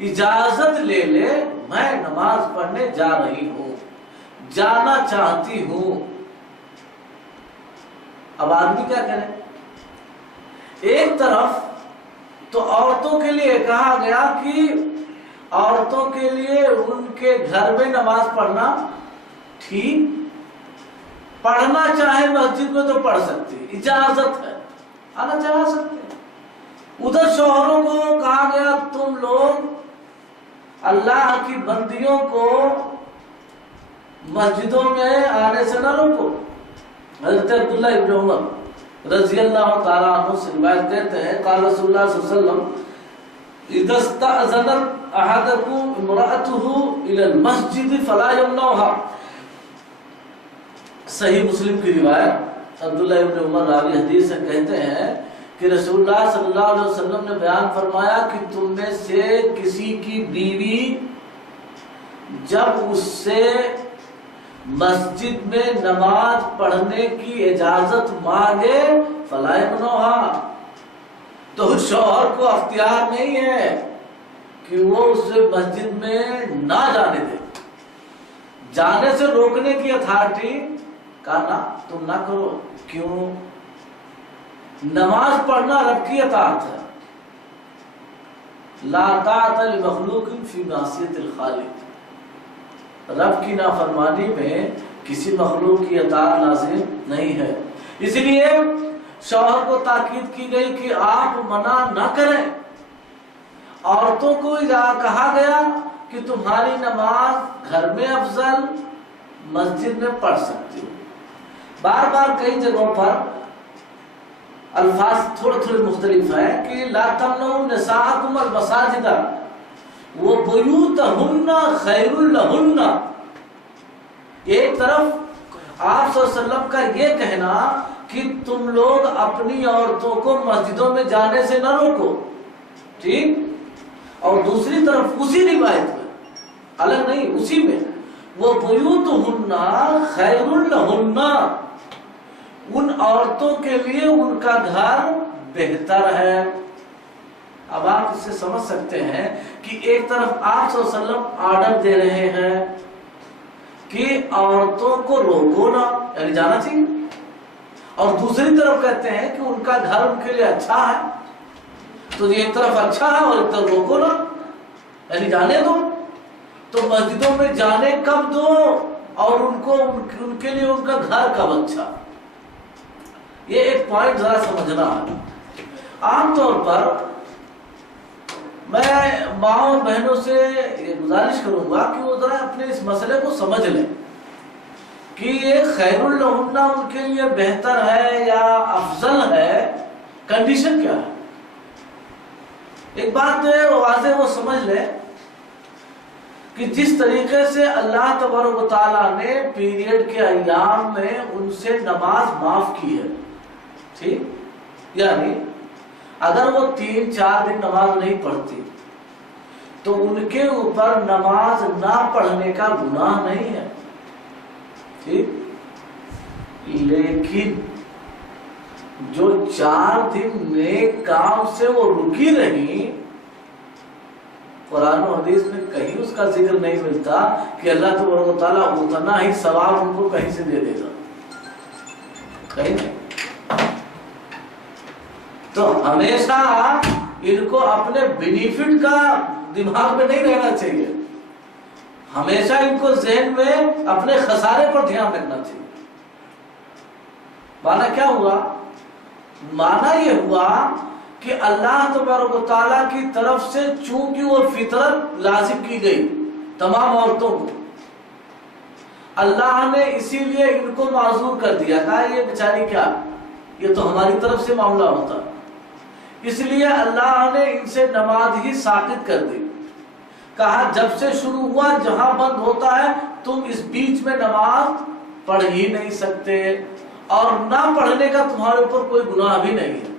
اجازت لے لے، میں نماز پڑھنے جا رہی ہوں، جانا چاہتی ہوں۔ اب آدمی کیا کرے؟ ایک طرف تو عورتوں کے لیے کہا گیا کہ عورتوں کے لیے ان کے گھر میں نماز پڑھنا ٹھیک، پڑھنا چاہے مسجد میں تو پڑھ سکتی، اجازت ہے، آنا چاہ سکتے ہیں۔ ادھر شوہروں کو کہا گیا تم لوگ اللہ کی بندیوں کو مسجدوں میں آنے سے نہ روکو۔ حضرت عبداللہ ابن عمر رضی اللہ تعالیٰ عنہ سے روایت کہتے ہیں قال رسول اللہ صلی اللہ علیہ وسلم اذا استأذنت احدكم امرأته الى المسجد فلا يمنعها۔ صحیح مسلم کی روایت، عبداللہ ابن عمر راوی حدیث سے کہتے ہیں کہ رسول اللہ صلی اللہ علیہ وسلم نے بیان فرمایا کہ تم میں سے کسی کی بیوی جب اس سے مسجد میں نماز پڑھنے کی اجازت مانگے فلا یمنعها، تو شوہر کو اختیار نہیں ہے کہ وہ اسے مسجد میں نہ جانے دے، جانے سے روکنے کی اتھارٹی کہا نہ تم نہ کرو۔ کیوں؟ نماز پڑھنا رب کی اطاعت ہے، لا طاعت لمخلوق فی معصیت الخالق، رب کی نافرمانی میں کسی مخلوق کی اطاعت لازم نہیں ہے۔ اس لیے شوہر کو تاکید کی گئی کہ آپ منع نہ کریں۔ عورتوں کو کہا گیا کہ تمہاری نماز گھر میں افضل، مسجد میں پڑھ سکتی ہو۔ بار بار کئی جگہوں پر الفاظ تھوڑے تھوڑے مختلف ہیں کہ لا تمنعوا نساءکم المساجد وبیوتہن خیر لہن۔ ایک طرف آپ صلی اللہ علیہ وسلم کا یہ کہنا کہ تم لوگ اپنی عورتوں کو مسجدوں میں جانے سے نہ روکو، ٹھیک، اور دوسری طرف اسی روایت میں الگ نہیں، اسی میں وہ بیوتہن خیر لہن، ان عورتوں کے لیے ان کا گھر بہتر ہے۔ اب آپ اس سے سمجھ سکتے ہیں کہ ایک طرف آپ صلی اللہ علیہ وسلم آرڈر دے رہے ہیں کہ عورتوں کو روکو نہ، یعنی جانا چاہیے، اور دوسری طرف کہتے ہیں کہ ان کا گھر ان کے لیے اچھا ہے۔ تو یہ ایک طرف اچھا ہے اور ایک طرف روکو نا، یعنی جانے دو. تو مسجدوں میں جانے کب دو اور ان کے لیے ان کا گھر کب اچھا، یہ ایک پوائنٹ ذرا سمجھنا ہے. عام طور پر میں ماں اور بہنوں سے یہ گزارش کروں گا کہ وہ ذرا اپنے اس مسئلے کو سمجھ لیں کہ یہ خیر الہن ان کے لیے بہتر ہے یا افضل ہے، کنڈیشن کیا ہے. ایک بات واضح وہ سمجھ لیں کہ جس طریقے سے اللہ تبارک و تعالیٰ نے پیریڈ کے ایام میں ان سے نماز معاف کی ہے، ٹھیک، یعنی اگر وہ 3-4 دن نماز نہیں پڑھتی تو ان کے اوپر نماز نہ پڑھنے کا گناہ نہیں ہے، ٹھیک. لیکن جو 4 دن نیک کام سے وہ رکی رہی، قرآن و حدیث میں کہیں اس کا ذکر نہیں ملتا کہ اللہ تبارک و تعالیٰ اتنا ہی ثواب ان کو کہیں سے دے دے گا، کہیں نہیں. تو ہمیشہ ان کو اپنے بینیفٹ کا دماغ میں نہیں رہنا چاہیے، ہمیشہ ان کو ذہن میں اپنے خسارے پر دھیان رکھنا چاہیے. معنی کیا ہوا؟ معنی یہ ہوا کہ اللہ تبارک و تعالیٰ کی طرف سے چونکہ وہ فطرت لازم کی گئی تمام عورتوں کو، اللہ نے اسی لیے ان کو معذور کر دیا، کہا یہ بیچاری کیا، یہ تو ہماری طرف سے معاملہ ہوتا، اس لیے اللہ نے ان سے نماز ہی ساقط کر دی. کہا جب سے شروع ہوا جہاں بند ہوتا ہے تم اس بیچ میں نماز پڑھ ہی نہیں سکتے، اور نہ پڑھنے کا تمہارے اوپر کوئی گناہ بھی نہیں ہے،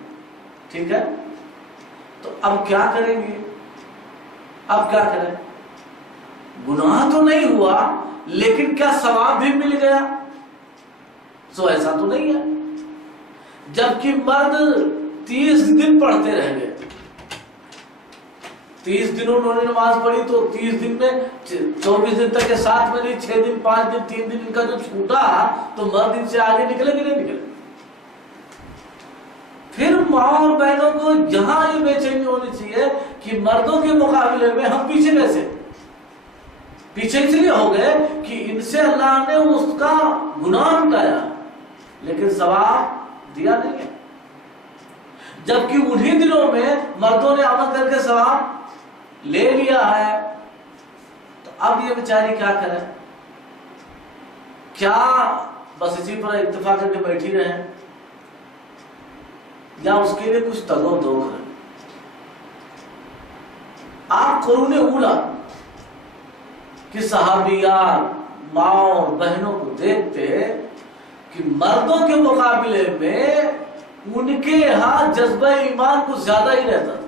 ٹھیک ہے. تو اب کیا کریں گے؟ اب کیا کریں؟ گناہ تو نہیں ہوا لیکن کیا ثواب بھی مل گیا؟ سو ایسا تو نہیں ہے. جبکہ مرد 30 دن پڑھتے رہ گئے، 30 دن انہوں نے نماز پڑھی تو 30 دن میں 24 دن تک کے ساتھ میں نہیں، 6 دن 5 دن 3 دن ان کا جو چھوٹا تو مرد ان سے آگے نکلے کہ نہیں نکلے. پھر ماں اور بہنوں کو یہاں یہ بے چینی ہونی چاہیے کہ مردوں کے مقابلے میں ہم پیچھے کیسے، پیچھے اس لیے ہو گئے کہ ان سے اللہ نے اس کا گناہ مٹایا لیکن ثواب دیا نہیں ہے، جبکہ انہی دنوں میں مردوں نے عمل کر کے ثواب لے لیا ہے. تو اب یہ بیچاری کیا کرے؟ کیا بس اسی پر اتفاق کر کے بیٹھی رہے یا اس کے لیے کچھ تگ و دو کریں؟ آپ قرون اولا کہ صحابیات ماں اور بہنوں کو دیکھتے کہ مردوں کے مقابلے میں ان کے یہاں جذبہ ایمان کچھ زیادہ ہی رہتا تھا.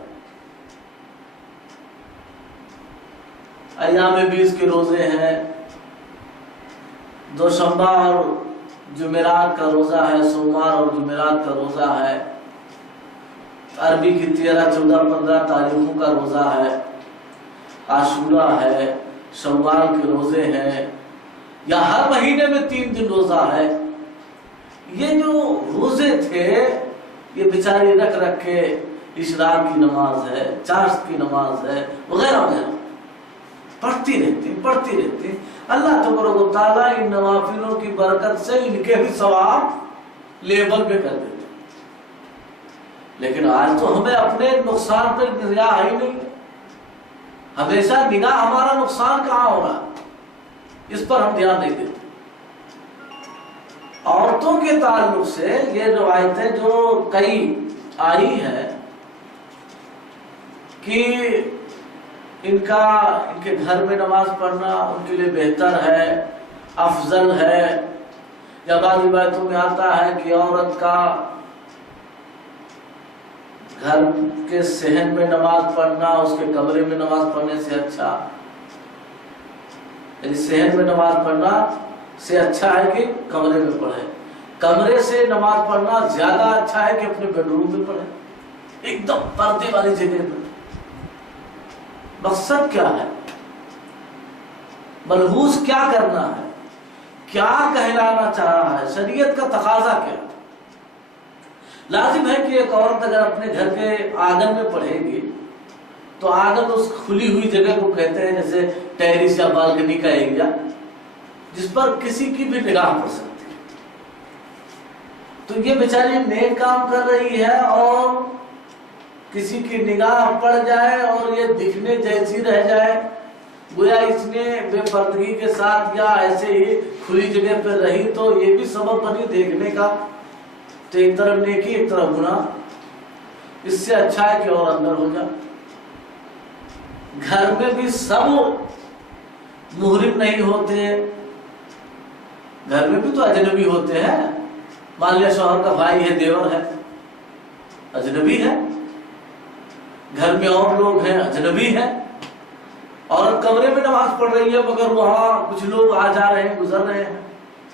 ایام 20 کے روزے ہیں، دوشنبہ اور جمعرات کا روزہ ہے، سوموار اور جمعرات کا روزہ ہے، عربی کی 13، 14، 15 تاریخوں کا روزہ ہے، عاشورہ ہے، شوال کے روزے ہیں، یا ہر مہینے میں 3 دن روزہ ہے. یہ جو روزے تھے یہ بیچاری رکھ رکھ کے اشراق کی نماز ہے، چاشت کی نماز ہے، وغیرہ وغیرہ پڑھتی رہتی. اللہ تبارک و تعالیٰ ان نوافلوں کی برکت سے ان کے بھی ثواب لیبل پہ کر دیتے. لیکن آج تو ہمیں اپنے نقصان پر نگاہ ہی نہیں ہے، ہمیشہ نگاہ ہمارا نقصان کہاں ہو رہا ہے اس پر ہم دھیان نہیں دیتے. عورتوں کے تعلق سے یہ روایتیں جو کئی آئی ہیں کہ ان کے گھر میں نماز پڑھنا ان کے لیے بہتر ہے، افضل ہے، یا بعض روایتوں میں آتا ہے کہ عورت کا گھر کے صحن میں نماز پڑھنا اس کے کمرے میں نماز پڑھنے سے اچھا، یعنی صحن میں نماز پڑھنا سے اچھا ہے کہ کمرے میں پڑھے، کمرے سے نماز پڑھنا زیادہ اچھا ہے کہ اپنے بیڈ روم میں پڑھے، ایک دم پردے والی جگہ پر. مقصد کیا ہے؟ ملحوظ کیا کرنا ہے؟ کیا کہلانا چاہ رہا ہے؟ شریعت کا تقاضا کیا؟ لازم ہے کہ ایک عورت اگر اپنے گھر کے آنگن میں پڑھے گی تو آنگن اس کھلی ہوئی جگہ کو کہتے ہیں جیسے ٹیرس یا بالکنی کا ایریا جس پر کسی کی بھی نگاہ پڑ سکتی ہے. تو یہ بیچاری نیک کام کر رہی ہے اور کسی کی نگاہ پڑ جائے اور یہ دکھنے جیسی رہ جائے گویا اس نے بے پردگی کے ساتھ یا ایسے ہی کھلی جگہ پہ رہی تو یہ بھی سبب بنی دیکھنے کا. تو ایک طرف نیکی ایک طرف گناہ. اس سے اچھا ہے کہ اور اندر ہو جائے. گھر میں بھی سب محرم نہیں ہوتے, گھر میں بھی تو اجنبی ہوتے ہیں. مان لیا شوہر کا بھائی ہے, دیور ہے, اجنبی ہے. گھر میں اور لوگ ہیں, اجنبی ہیں. اور کمرے میں نماز پڑھ رہی ہے مگر وہاں کچھ لوگ آ جا رہے ہیں, گزر رہے ہیں.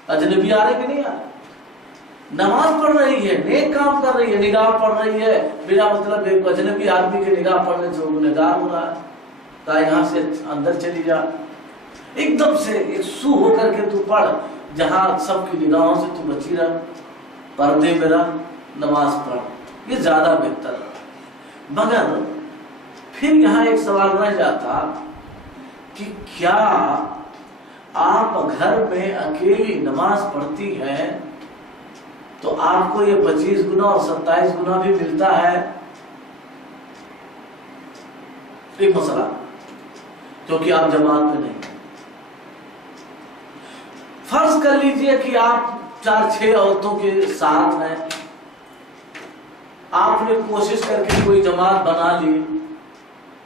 اجنبی آ رہے کہ نہیں آ رہے؟ نماز پڑھ رہی ہے, نیک کام کر رہی ہے, نگاہ پڑھ رہی ہے, بنا مطلب ایک اجنبی آدمی کے نگاہ پڑھنے سے وہ گنہگار ہو رہا ہے. کہا یہاں سے اندر چلی جا, ایک دم سے ایک سو ہو کر کے تو پڑھ جہاں سب کی نگاہوں سے تو بچی رہ, پردے میں رہ, نماز پڑھ. یہ زیادہ بہتر ہے. مگر پھر یہاں ایک سوال رہ جاتا کہ کیا آپ گھر میں اکیلی نماز پڑھتی ہیں تو آپ کو یہ 25 گنا اور 27 گنا بھی ملتا ہے؟ ایک مسئلہ, کیونکہ آپ جماعت میں نہیں. فرض کر لیجئے کہ آپ 4-6 عورتوں کے ساتھ ہیں, آپ نے کوشش کر کے کوئی جماعت بنا لی,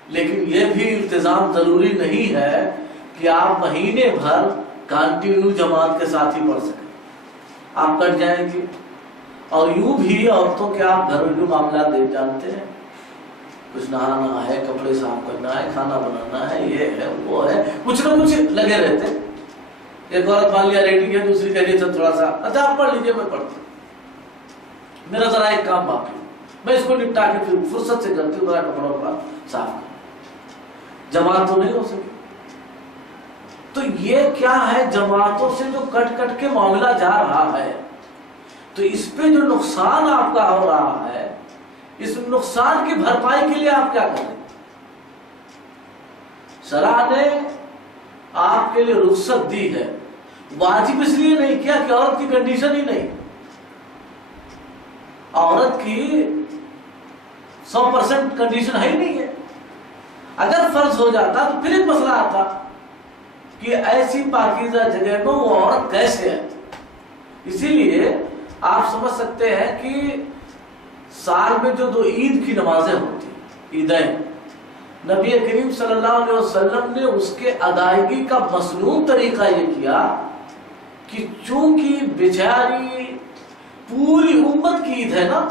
لیکن یہ بھی التزام ضروری نہیں ہے کہ آپ مہینے بھر کنٹینیو جماعت کے ساتھ ہی پڑھ سکیں. آپ کٹ جائیں گے. اور یوں بھی عورتوں کے آپ گھریلو معاملات دیکھ جانتے ہیں, کچھ نہانا ہے, کپڑے صاف کرنا ہے, کھانا بنانا ہے, یہ ہے وہ ہے, کچھ نہ کچھ لگے رہتے. ایک عورت مان لیا ریڈی ہے, دوسری کہہ رہی ہے تھوڑا سا اچھا آپ پڑھ لیجیے, میں پڑھتا ہوں, میرا ذرا ایک کام باقی, میں اس کو نپٹا کے پھر فرصت سے کرتی ہوں, ذرا کپڑوں کا صاف کر. جماعت تو نہیں ہو سکی. تو یہ کیا ہے, جماعتوں سے جو کٹ کٹ کے معاملہ جا رہا ہے, تو اس پہ جو نقصان آپ کا ہو رہا ہے, اس نقصان کی بھرپائی کے لیے آپ کیا کریں؟ شرع نے آپ کے لیے رخصت دی ہے. واجب اس لیے نہیں کیا کہ عورت کی کنڈیشن ہی نہیں, عورت کی 100% کنڈیشن ہے ہی نہیں ہے. اگر فرض ہو جاتا تو پھر ایک مسئلہ آتا کہ ایسی پاکیزہ جگہ میں وہ عورت کیسے ہے. اسی لیے آپ سمجھ سکتے ہیں کہ سال میں جو 2 عید کی نمازیں ہوتی ہیں, عیدین, نبی کریم صلی اللہ علیہ وسلم نے اس کے ادائیگی کا مصنون طریقہ یہ کیا کہ چونکہ بیچاری پوری امت کی عید ہے نا,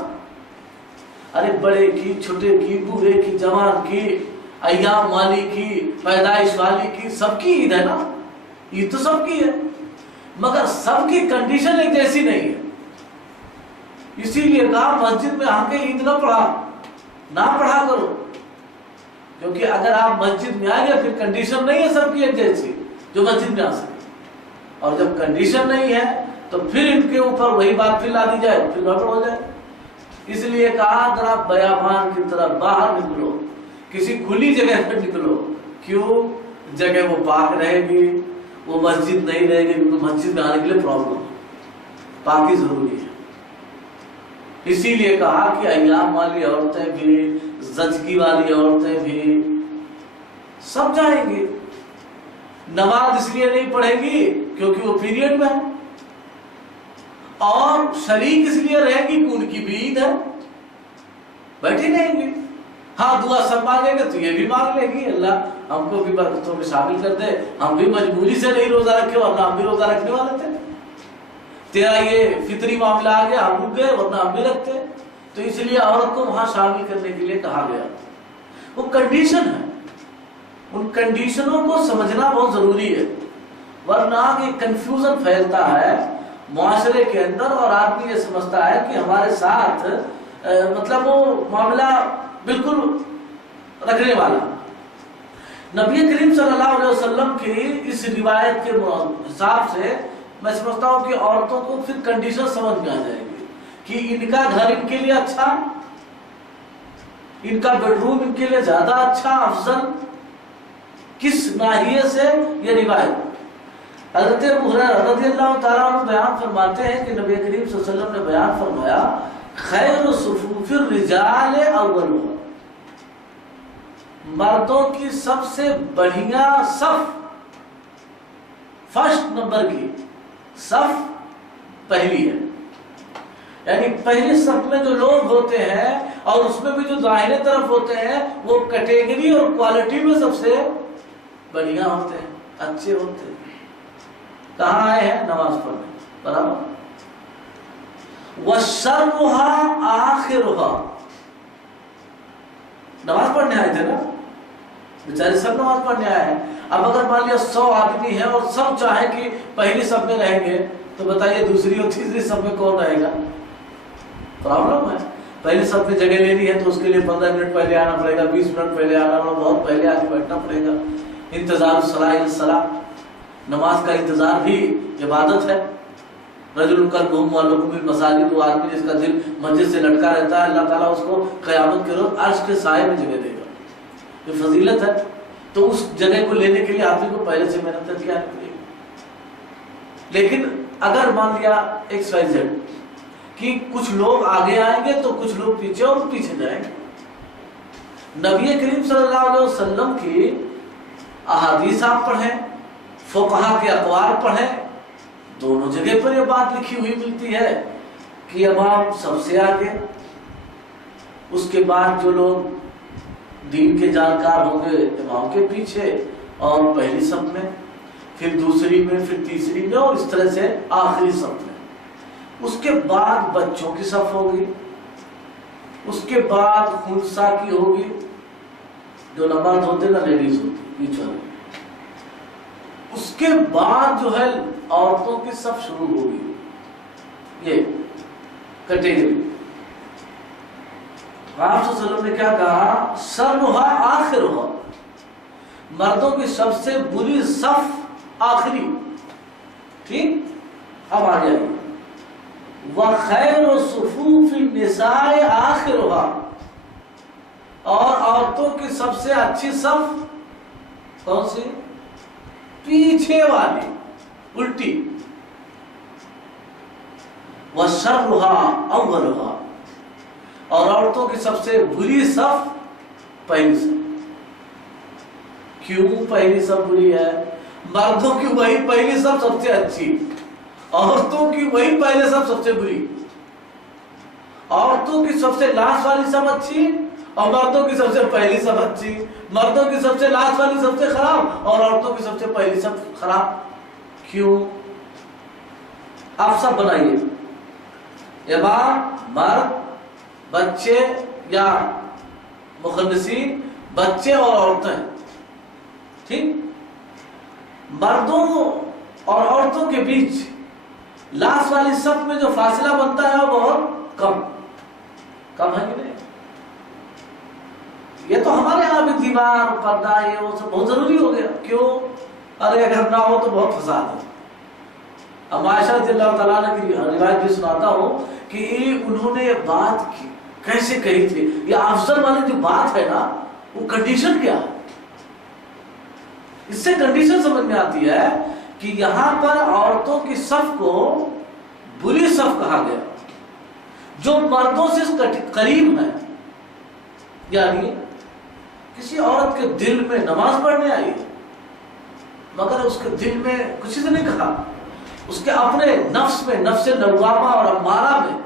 ارے بڑے کی, چھوٹے کی, بوڑھے کی, جوان کی, ایام والی کی, پیدائش والی کی, سب کی عید ہے نا. عید تو سب کی ہے, مگر سب کی کنڈیشن ایک جیسی نہیں ہے. اسی لیے کہا مسجد میں آ کے عید نہ پڑھا کرو, کیونکہ اگر آپ مسجد میں آئیں گے پھر کنڈیشن نہیں ہے سب کی ایک جیسی جو مسجد میں آ سکے. اور جب کنڈیشن نہیں ہے تو پھر ان کے اوپر وہی بات پھر لا دی جائے, پھر گڑبڑ ہو جائے. اس لیے کہا ذرا بیابان کی طرف باہر نکلو, کسی کھلی جگہ پر نکلو. کیوں؟ جگہ وہ پاک رہے گی, وہ مسجد نہیں رہے گی, کیونکہ مسجد میں آنے کے لیے پرابلم, پاکی ضروری ہے. اسی لیے کہا کہ ایام والی عورتیں بھی, زچگی والی عورتیں بھی سب جائیں گی. نماز اس لیے نہیں پڑھے گی کیونکہ وہ پیریڈ میں ہے, اور شریک اس لیے رہے گی کہ ان کی بھی عید ہے, بیٹھی رہیں گی. ہاں دعا سب مانگیں گے تو یہ بھی مانگ لے گی, اللہ ہم کو بھی برکتوں میں شامل کر دے, ہم بھی مجبوری سے نہیں روزہ رکھے ورنہ ہم بھی روزہ رکھنے والے تھے, تیرا یہ فطری معاملہ آ گیا, ہم رک گئے ورنہ ہم بھی رکھتے. تو اس لیے عورت کو وہاں شامل کرنے کے لیے کہا گیا. وہ کنڈیشن ہے, ان کنڈیشنوں کو سمجھنا بہت ضروری ہے, ورنہ یہ کنفیوژن پھیلتا ہے معاشرے کے اندر اور آدمی یہ سمجھتا ہے کہ ہمارے ساتھ مطلب وہ معاملہ بالکل رکھنے والا. نبی کریم صلی اللہ علیہ وسلم کی اس روایت کے حساب سے میں سمجھتا ہوں کہ عورتوں کو پھر کنڈیشن سمجھ میں آ جائے گی کہ ان کا گھر ان کے لیے اچھا، ان کا بیڈروم ان کے لیے زیادہ اچھا افضل، کس ناحیے سے یہ روایت؟ حضرت ابو ہریرہ رضی اللہ تعالیٰ عنہ بیان فرماتے ہیں کہ نبی کریم صلی اللہ علیہ وسلم نے بیان فرمایا خیر صفوف الرجال اولها، مردوں کی سب سے بڑھیا صف، فرسٹ نمبر کی صف پہلی ہے، یعنی پہلی صف میں جو لوگ ہوتے ہیں اور اس میں بھی جو دائیں طرف ہوتے ہیں وہ کیٹیگری اور کوالٹی میں سب سے بڑھیا ہوتے ہیں، اچھے ہوتے ہیں۔ کہاں آئے ہیں؟ نماز پڑھنے، برابر۔ وَشَرُّهَا آخِرُهَا، نماز پڑھنے آئے تھے نا بیچارے، سب نماز پڑھنے آئے ہیں۔ اب اگر مان لیا 100 آدمی ہیں اور سب چاہیں کہ پہلی صف میں رہیں گے تو بتائیے دوسری اور تیسری صف میں کون رہے گا؟ پرابلم ہے۔ پہلی صف میں جگہ لینی ہے تو اس کے لیے 15 منٹ پہلے آنا پڑے گا، 20 منٹ پہلے آنا، بہت پہلے آ کے بیٹھنا پڑے گا۔ انتظار الصلاۃ الصلاۃ، نماز کا انتظار بھی عبادت ہے۔ رجل قلبہ معلق بالمساجد، وہ آدمی جس کا دل مسجد سے لٹکا رہتا ہے، اللہ تعالیٰ اس کو قیامت کے روز عرش کے سائے میں جگہ دے گا، یہ فضیلت ہے۔ تو اس جگہ کو لینے کے لیے آدمی کو پہلے سے محنت کر کے آنی پڑے گی۔ لیکن اگر مان لیا XYZ کہ کچھ لوگ آگے آئیں گے تو کچھ لوگ پیچھے اور پیچھے جائیں گے، نبی کریم صلی اللہ علیہ وسلم کی احادیث آپ پڑھیں، فقہا کے اقوال پڑھیں، دونوں جگہ پر یہ بات لکھی ہوئی ملتی ہے کہ امام سب سے آگے، اس کے بعد جو لوگ دین کے جانکار ہوں گے امام کے پیچھے اور پہلی صف میں، پھر دوسری میں، پھر تیسری میں، اور اس طرح سے آخری صف میں۔ اس کے بعد بچوں کی صف ہوگی، اس کے بعد خنثیٰ کی ہوگی، جو نماز ہوتے نا لیڈیز ہوتی پیچھے، اس کے بعد جو ہے عورتوں کی صف شروع ہوگی، یہ کیٹیگری۔ آپ صلی اللہ علیہ وسلم نے کیا کہا؟ سرها آخرها، مردوں کی سب سے بری صف آخری، ٹھیک؟ اب آ جائیے وَخَيْرُ صُفُوفِ النِّسَاءِ آخِرُهَا، اور عورتوں کی سب سے اچھی صف کون سی؟ پیچھے والی، الٹی۔ وَشَرُّهَا أَوَّلُهَا، اور عورتوں کی سب سے بری صف پہلی صف۔ کیوں پہلی صف بری ہے؟ مردوں کی وہی پہلی صف سب سے اچھی، عورتوں کی وہی پہلے صف سب سے بری۔ عورتوں کی سب سے لاسٹ والی صف اچھی اور مردوں کی سب سے پہلی صف اچھی، مردوں کی سب سے لاسٹ والی سب سے خراب اور عورتوں کی سب سے پہلی صف خراب۔ کیوں؟ آپ سب بنائیے، امام، مرد، بچے یا مخنثین، بچے اور عورتیں، ٹھیک؟ مردوں اور عورتوں کے بیچ لاسٹ والی صف میں جو فاصلہ بنتا ہے وہ بہت کم ہے کہ نہیں؟ یہ تو ہمارے یہاں بھی دیوار، پردہ، یہ وہ سب بہت ضروری ہو گیا۔ کیوں؟ ارے اگر نہ ہو تو بہت فساد ہے۔ اب عائشہ رضی اللہ تعالیٰ عنہ کی روایت بھی سناتا ہوں کہ انہوں نے یہ بات کیسے کہی تھی، یہ افضل والی جو بات ہے نا، وہ کنڈیشن کیا ہے؟ اس سے کنڈیشن سمجھ میں آتی ہے کہ یہاں پر عورتوں کی صف کو بری صف کہا گیا جو مردوں سے قریب ہے، یعنی کسی عورت کے دل میں نماز پڑھنے آئی مگر اس کے دل میں کسی سے نہیں کہا، اس کے اپنے نفس میں، نفس لوامہ اور امارہ میں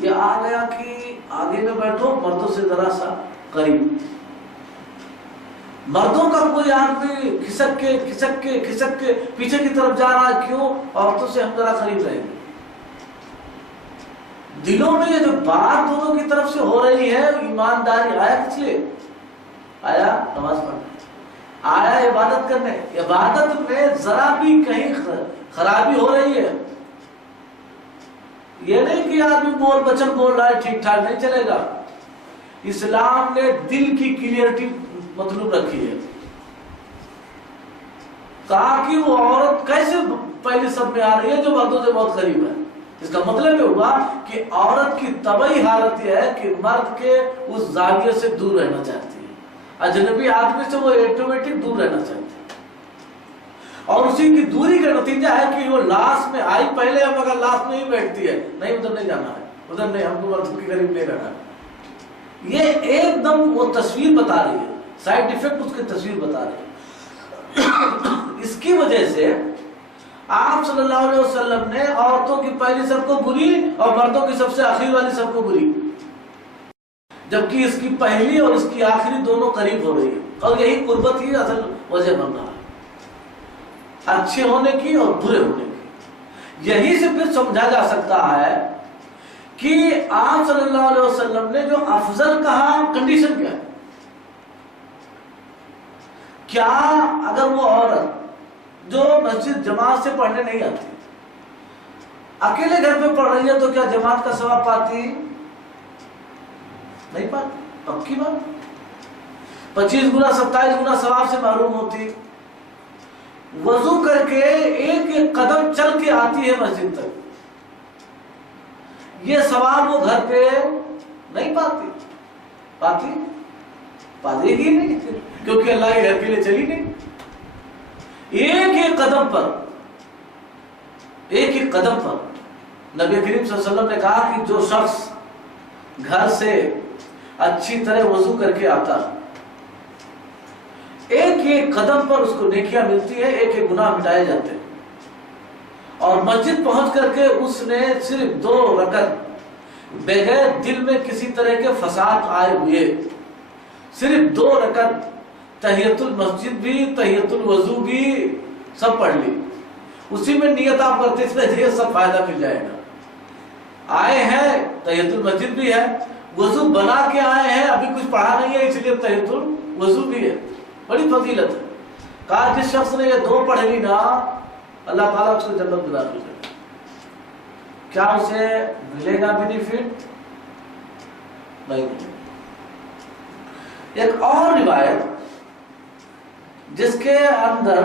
یہ آ گیا کہ آگے میں بیٹھو، مردوں سے ذرا سا قریب۔ مردوں کا کوئی آدمی کھسک کے پیچھے کی طرف جا رہا ہے، کیوں؟ عورتوں سے ہم ذرا قریب رہیں گے۔ دلوں میں یہ جو بات دونوں کی طرف سے ہو رہی ہے، ایمانداری آیا کس لیے؟ آیا نماز پڑھنے، آیا عبادت کرنے۔ عبادت میں ذرا بھی کہیں خرابی ہو رہی ہے، یہ نہیں کہ آدمی بچن بول رہا ہے ٹھیک ٹھاک، نہیں چلے گا۔ اسلام نے دل کی کلیئرٹی مطلوب رکھی ہے، کہا کہ وہ عورت کیسے پہلی صف میں آ رہی ہے جو مردوں سے بہت قریب ہے، اس کا مطلب یہ ہوا کہ عورت کی طبعی حالت یہ ہے کہ مرد کے اس زاویے سے دور رہنا چاہتی ہے، اجنبی آدمی سے وہ آٹومیٹک دور رہنا چاہتی ہے، اور اسی کی دوری کا نتیجہ ہے کہ وہ لاش میں آئی پہلے ہے مگر لاش میں ہی بیٹھتی ہے، نہیں ادھر نہیں جانا ہے، ادھر نہیں، ہم کو مردوں کے قریب نہیں رہنا ہے۔ یہ ایک دم وہ تصویر بتا رہی ہے، سائیڈ ایفیکٹ اس کی تصویر بتا رہی ہے۔ اس کی وجہ سے آپ صلی اللہ علیہ وسلم نے عورتوں کی پہلی سب کو بری اور مردوں کی سب سے آخری والی سب کو بری، جبکہ اس کی پہلی اور اس کی آخری دونوں قریب ہو رہی ہے، اور یہی قربت ہی اصل وجہ بن رہا ہے اچھے ہونے کی اور برے ہونے کی۔ یہی سے پھر سمجھا جا سکتا ہے کہ آپ صلی اللہ علیہ وسلم نے جو افضل کہا، کنڈیشن کیا ہے؟ کیا اگر وہ عورت جو مسجد جماعت سے پڑھنے نہیں آتی، اکیلے گھر پہ پڑھ رہی ہے، تو کیا جماعت کا ثواب پاتی؟ نہیں پاتی، پکی بات۔ 25 گنا 27 گنا ثواب سے محروم ہوتی۔ وضو کر کے ایک ایک قدم چل کے آتی ہے مسجد تک، یہ ثواب وہ گھر پہ نہیں پاتی، پاتی ہی نہیں، کیونکہ اللہ کے گھر کے لیے چلی نہیں۔ ایک ایک قدم پر نبی کریم صلی اللہ علیہ وسلم نے کہا کہ جو شخص گھر سے اچھی طرح وضو کر کے آتا، ایک ایک قدم پر اس کو نیکیاں ملتی ہے، ایک ایک گناہ مٹائے جاتے ہیں۔ اور مسجد پہنچ کر کے اس نے صرف 2 رکعت بغیر دل میں کسی طرح کے فساد آئے ہوئے، صرف 2 رکعت تحیت المسجد بھی، تحیت الوضو بھی سب پڑھ لی، اسی میں نیت آپ کرتے اس میں یہ سب فائدہ مل جائے گا۔ آئے ہیں تحیت المسجد بھی ہے، وضو بنا کے آئے ہیں، ابھی کچھ پڑھا نہیں ہے، اس لیے تحیت الوضو بھی ہے، بڑی فضیلت ہے۔ کہا جس شخص نے یہ 2 پڑھ لی نا، اللہ تعالیٰ اس کو جنت میں داخل کرے۔ کیا اسے ملے گا بینیفٹ؟ نہیں ملے گا۔ ایک اور روایت جس کے اندر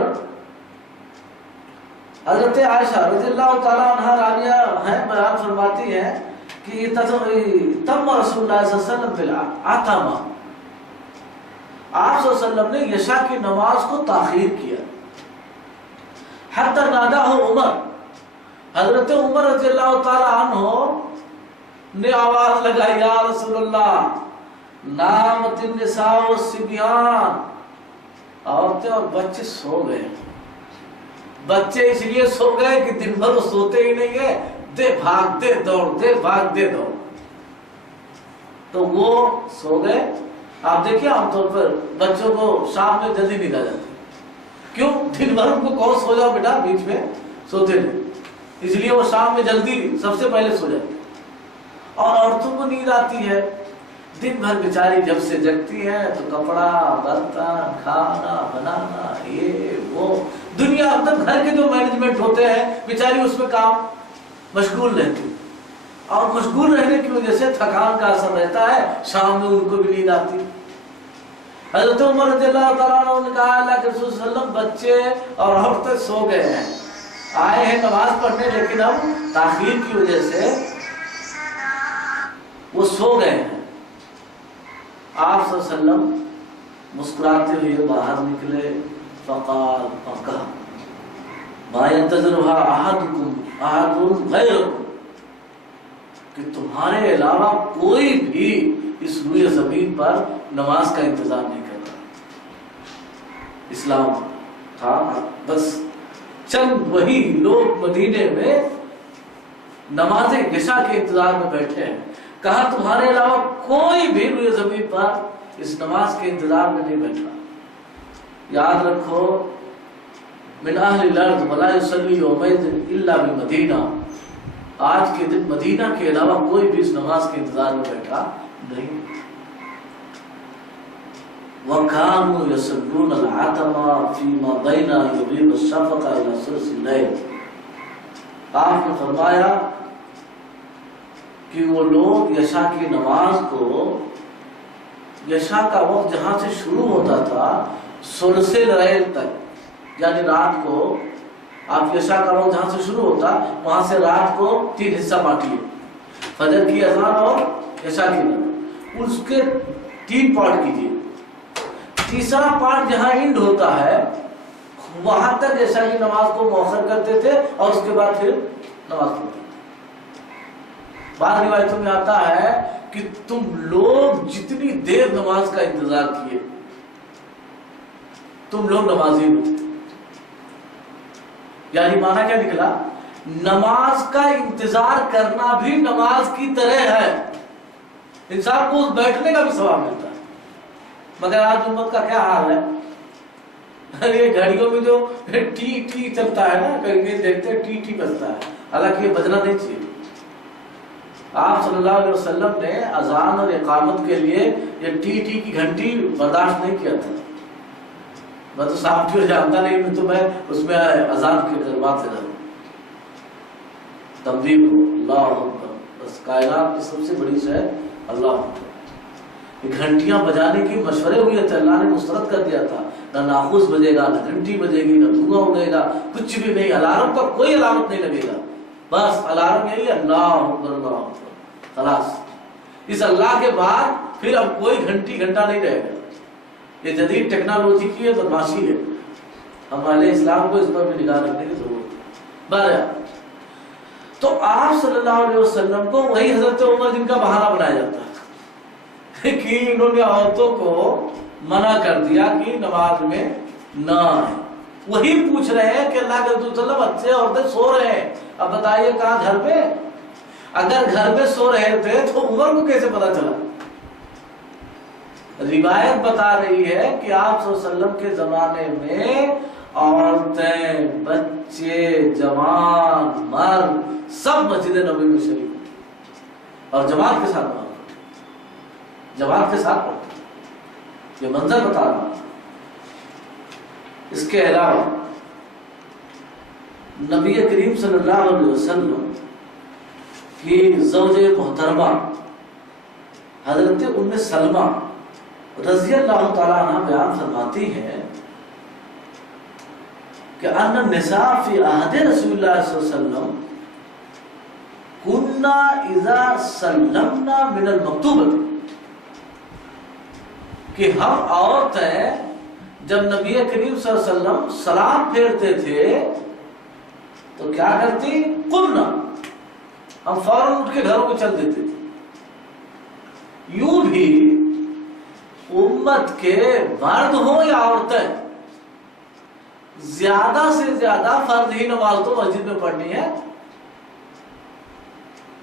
حضرت عائشہ رضی اللہ تعالیٰ عنہ راویہ ہیں، بیان فرماتی ہیں کہ تم رسول اللہ صلی اللہ علیہ وسلم بالعتمہ، آپ صلی اللہ علیہ وسلم نے عشاء کی نماز کو تاخیر کیا، حتی نادہ عمر، حضرت عمر رضی اللہ تعالیٰ عنہ نے آواز لگائی، یا رسول اللہ نامت النساء والصبیان، عورتیں اور بچے سو گئے۔ بچے اس لیے سو گئے کہ دن بھر وہ سوتے ہی نہیں ہے، بھاگتے دوڑ، تو وہ سو گئے۔ آپ دیکھیں عام طور پر بچوں کو شام میں جلدی نیند آ جاتی، کیوں؟ دن بھر ان کو کہو سو جاؤ بیٹا، بیچ میں سوتے نہیں، اس لیے وہ شام میں جلدی سب سے پہلے سو جاتے۔ اور عورتوں کو نیند آتی ہے، دن بھر بیچاری جب سے جگتی ہے تو کپڑا، برتن، کھانا بنانا، یہ وہ دنیا، مطلب گھر کے جو مینجمنٹ ہوتے ہیں، بیچاری اس میں کام مشغول رہتی، اور مشغول رہنے کی وجہ سے تھکان کا اثر رہتا ہے، شام میں ان کو بھی نیند آتی۔ حضرت عمر رضی اللہ تعالیٰ عنہ نے کہا اللہ کے رسول صلی اللہ علیہ وسلم بچے اور عورتیں سو گئے ہیں، آئے ہیں نماز پڑھنے، لیکن اب تاخیر کی وجہ سے وہ سو گئے ہیں۔ آپ صلی اللہ علیہ وسلم مسکراتے ہوئے باہر نکلے، فقال، اور کہا ما ينتظرها احد غیرکم، کہ تمہارے علاوہ کوئی بھی اس روئے زمین پر نماز کا انتظار نہیں کر رہا۔ اسلام تھا بس چند وہی لوگ مدینے میں نماز عشاء کے انتظار میں بیٹھے ہیں، کہا تمہارے علاوہ کوئی بھی روئے زمین پر اس نماز کے انتظار میں نہیں بیٹھا۔ یاد رکھو من اہل الارض ولا یصلی یومئذ الا بمدینہ، آج کے دن مدینہ کے علاوہ کوئی بھی اس نماز کے انتظار میں بیٹھا نہیں۔ وَكَانُوا يَصَلُّونَ الْعَتَمَ فِيمَا بَيْنَ يَغِيبُ الشَّفَقَ إِلَى ثُلُثِ اللَّيْلِ، آپ نے فرمایا کہ وہ لوگ عشاء کی نماز کو، عشاء کا وقت جہاں سے شروع ہوتا تھا ثلث اللیل تک، یعنی رات کو آپ عشاء کا وقت جہاں سے شروع ہوتا وہاں سے رات کو 3 حصہ بانٹیے، فجر کی اذان اور عشاء کی اذان، اس کے 3 پارٹ کیجیے۔ تیسرا پارٹ جہاں اینڈ ہوتا ہے وہاں تک عشاء کی نماز کو مؤخر کرتے تھے اور اس کے بعد پھر نماز پڑھتے تھے۔ بعض روایتوں میں آتا ہے کہ تم لوگ جتنی دیر نماز کا انتظار کیے تم لوگ نمازی ہو، یعنی معنی کیا نکلا؟ نماز کا انتظار کرنا بھی نماز کی طرح ہے، انسان کو اس بیٹھنے کا بھی ثواب ملتا ہے۔ مگر آج امت کا کیا حال ہے؟ یہ گھڑیوں میں جو ٹی ٹی چلتا ہے نا، کہیں دیکھتے ہیں ٹی ٹی بجتا ہے، حالانکہ یہ بجنا نہیں چاہیے۔ آپ صلی اللہ علیہ وسلم نے اذان اور اقامت کے لیے یہ ٹی ٹی کی گھنٹی برداشت نہیں کیا تھا۔ میں تو سافٹ ویئر جانتا نہیں، میں تو میں اس میں اذان کے کلمات سے ڈالوں، تبلیغ ہو، اللہ اکبر، بس کائنات کی سب سے بڑی شے اللہ اکبر۔ گھنٹیاں بجانے کی مشورے ہوئے تھے، اللہ نے مسترد کر دیا تھا، نہ ناخوش بجے گا، نہ گھنٹی بجے گی، نہ دھواں اڑے گا، کچھ بھی نہیں، الارم کا کوئی علامت نہیں لگے گا، بس الارم یہی اللہ اکبر اللہ اکبر، خلاص۔ اس اللہ کے بعد پھر اب کوئی گھنٹی گھنٹا نہیں رہے گا۔ یہ جدید ٹیکنالوجی کی بدماشی ہے، ہمارے اسلام کو اس پر بھی نگاہ رکھنے کی ضرورت ہے۔ بہرحال تو آپ صلی اللہ علیہ وسلم کو وہی حضرت عمر جن کا بہانہ بنایا جاتا ہے کہ انہوں نے عورتوں کو منع کر دیا کہ نماز میں نہ آئیں۔ وہی پوچھ رہے ہیں کہ اللہ کے رسول صلی اللہ علیہ وسلم اچھے عورتیں سو رہے ہیں، اب بتائیے کہاں گھر میں؟ اگر گھر میں سو رہے تھے تو عمر کو کیسے پتا چلا؟ روایت بتا رہی ہے کہ آپ صلی اللہ علیہ وسلم کے زمانے میں عورتیں، بچے، جوان، مرد سب مسجد نبوی میں شریک ہوتے اور جماعت کے ساتھ پڑھتے، جماعت کے ساتھ پڑھتے۔ یہ منظر بتا رہا ہوں۔ اس کے علاوہ نبی کریم صلی اللہ علیہ وسلم کی زوج محترمہ حضرت ام سلمہ رضی اللہ تعالیٰ عنہ بیان فرماتی ہیں کہ ان النساء فی عہد رسول اللہ صلی اللہ علیہ وسلم کننا اذا سلمنا من المکتوبۃ، کہ ہم عورتیں جب نبی کریم صلی اللہ علیہ وسلم سلام پھیرتے تھے تو کیا کرتی؟ قمنا، ہم فوراً اٹھ کے گھروں میں چل دیتے تھے۔ یوں بھی امت کے مرد ہوں یا عورتیں زیادہ سے زیادہ فرض ہی نماز تو مسجد میں پڑھنی ہے۔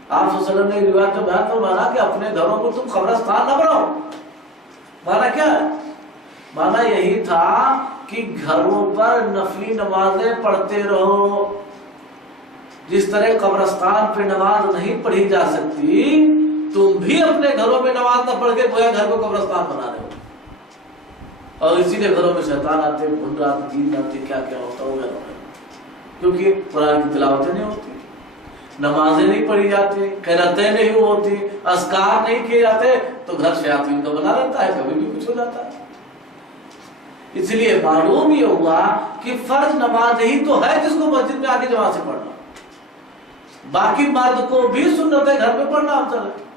آپ صلی اللہ علیہ وسلم نے ایک روایت میں بیان فرمایا کہ اپنے گھروں کو تم قبرستان نہ بناؤ۔ مانا کیا ہے؟ مانا یہی تھا کہ گھروں پر نفلی نمازیں پڑھتے رہو۔ جس طرح قبرستان پہ نماز نہیں پڑھی جا سکتی، تم بھی اپنے گھروں میں نماز نہ پڑھ کے گویا گھر کو قبرستان بنا رہے ہو، اور اسی لیے گھروں میں شیطان آتے، بھنڈ آتے، جین آتے، کیا کیا ہوتا ہو گھروں میں، کیونکہ قرآن کی تلاوتیں نہیں ہوتی، نمازیں نہیں پڑھی جاتی، قراتیں نہیں ہوتی، اذکار نہیں کیے جاتے، تو گھر شیاطین کا بنا رہتا ہے، کبھی بھی کچھ ہو جاتا ہے۔ اس لیے معلوم یہ ہوا کہ فرض نماز ہی تو ہے جس کو مسجد میں آگے جماعت سے پڑھنا، باقی مرد کو بھی سنت ہے گھر میں پڑھنا افضل ہے۔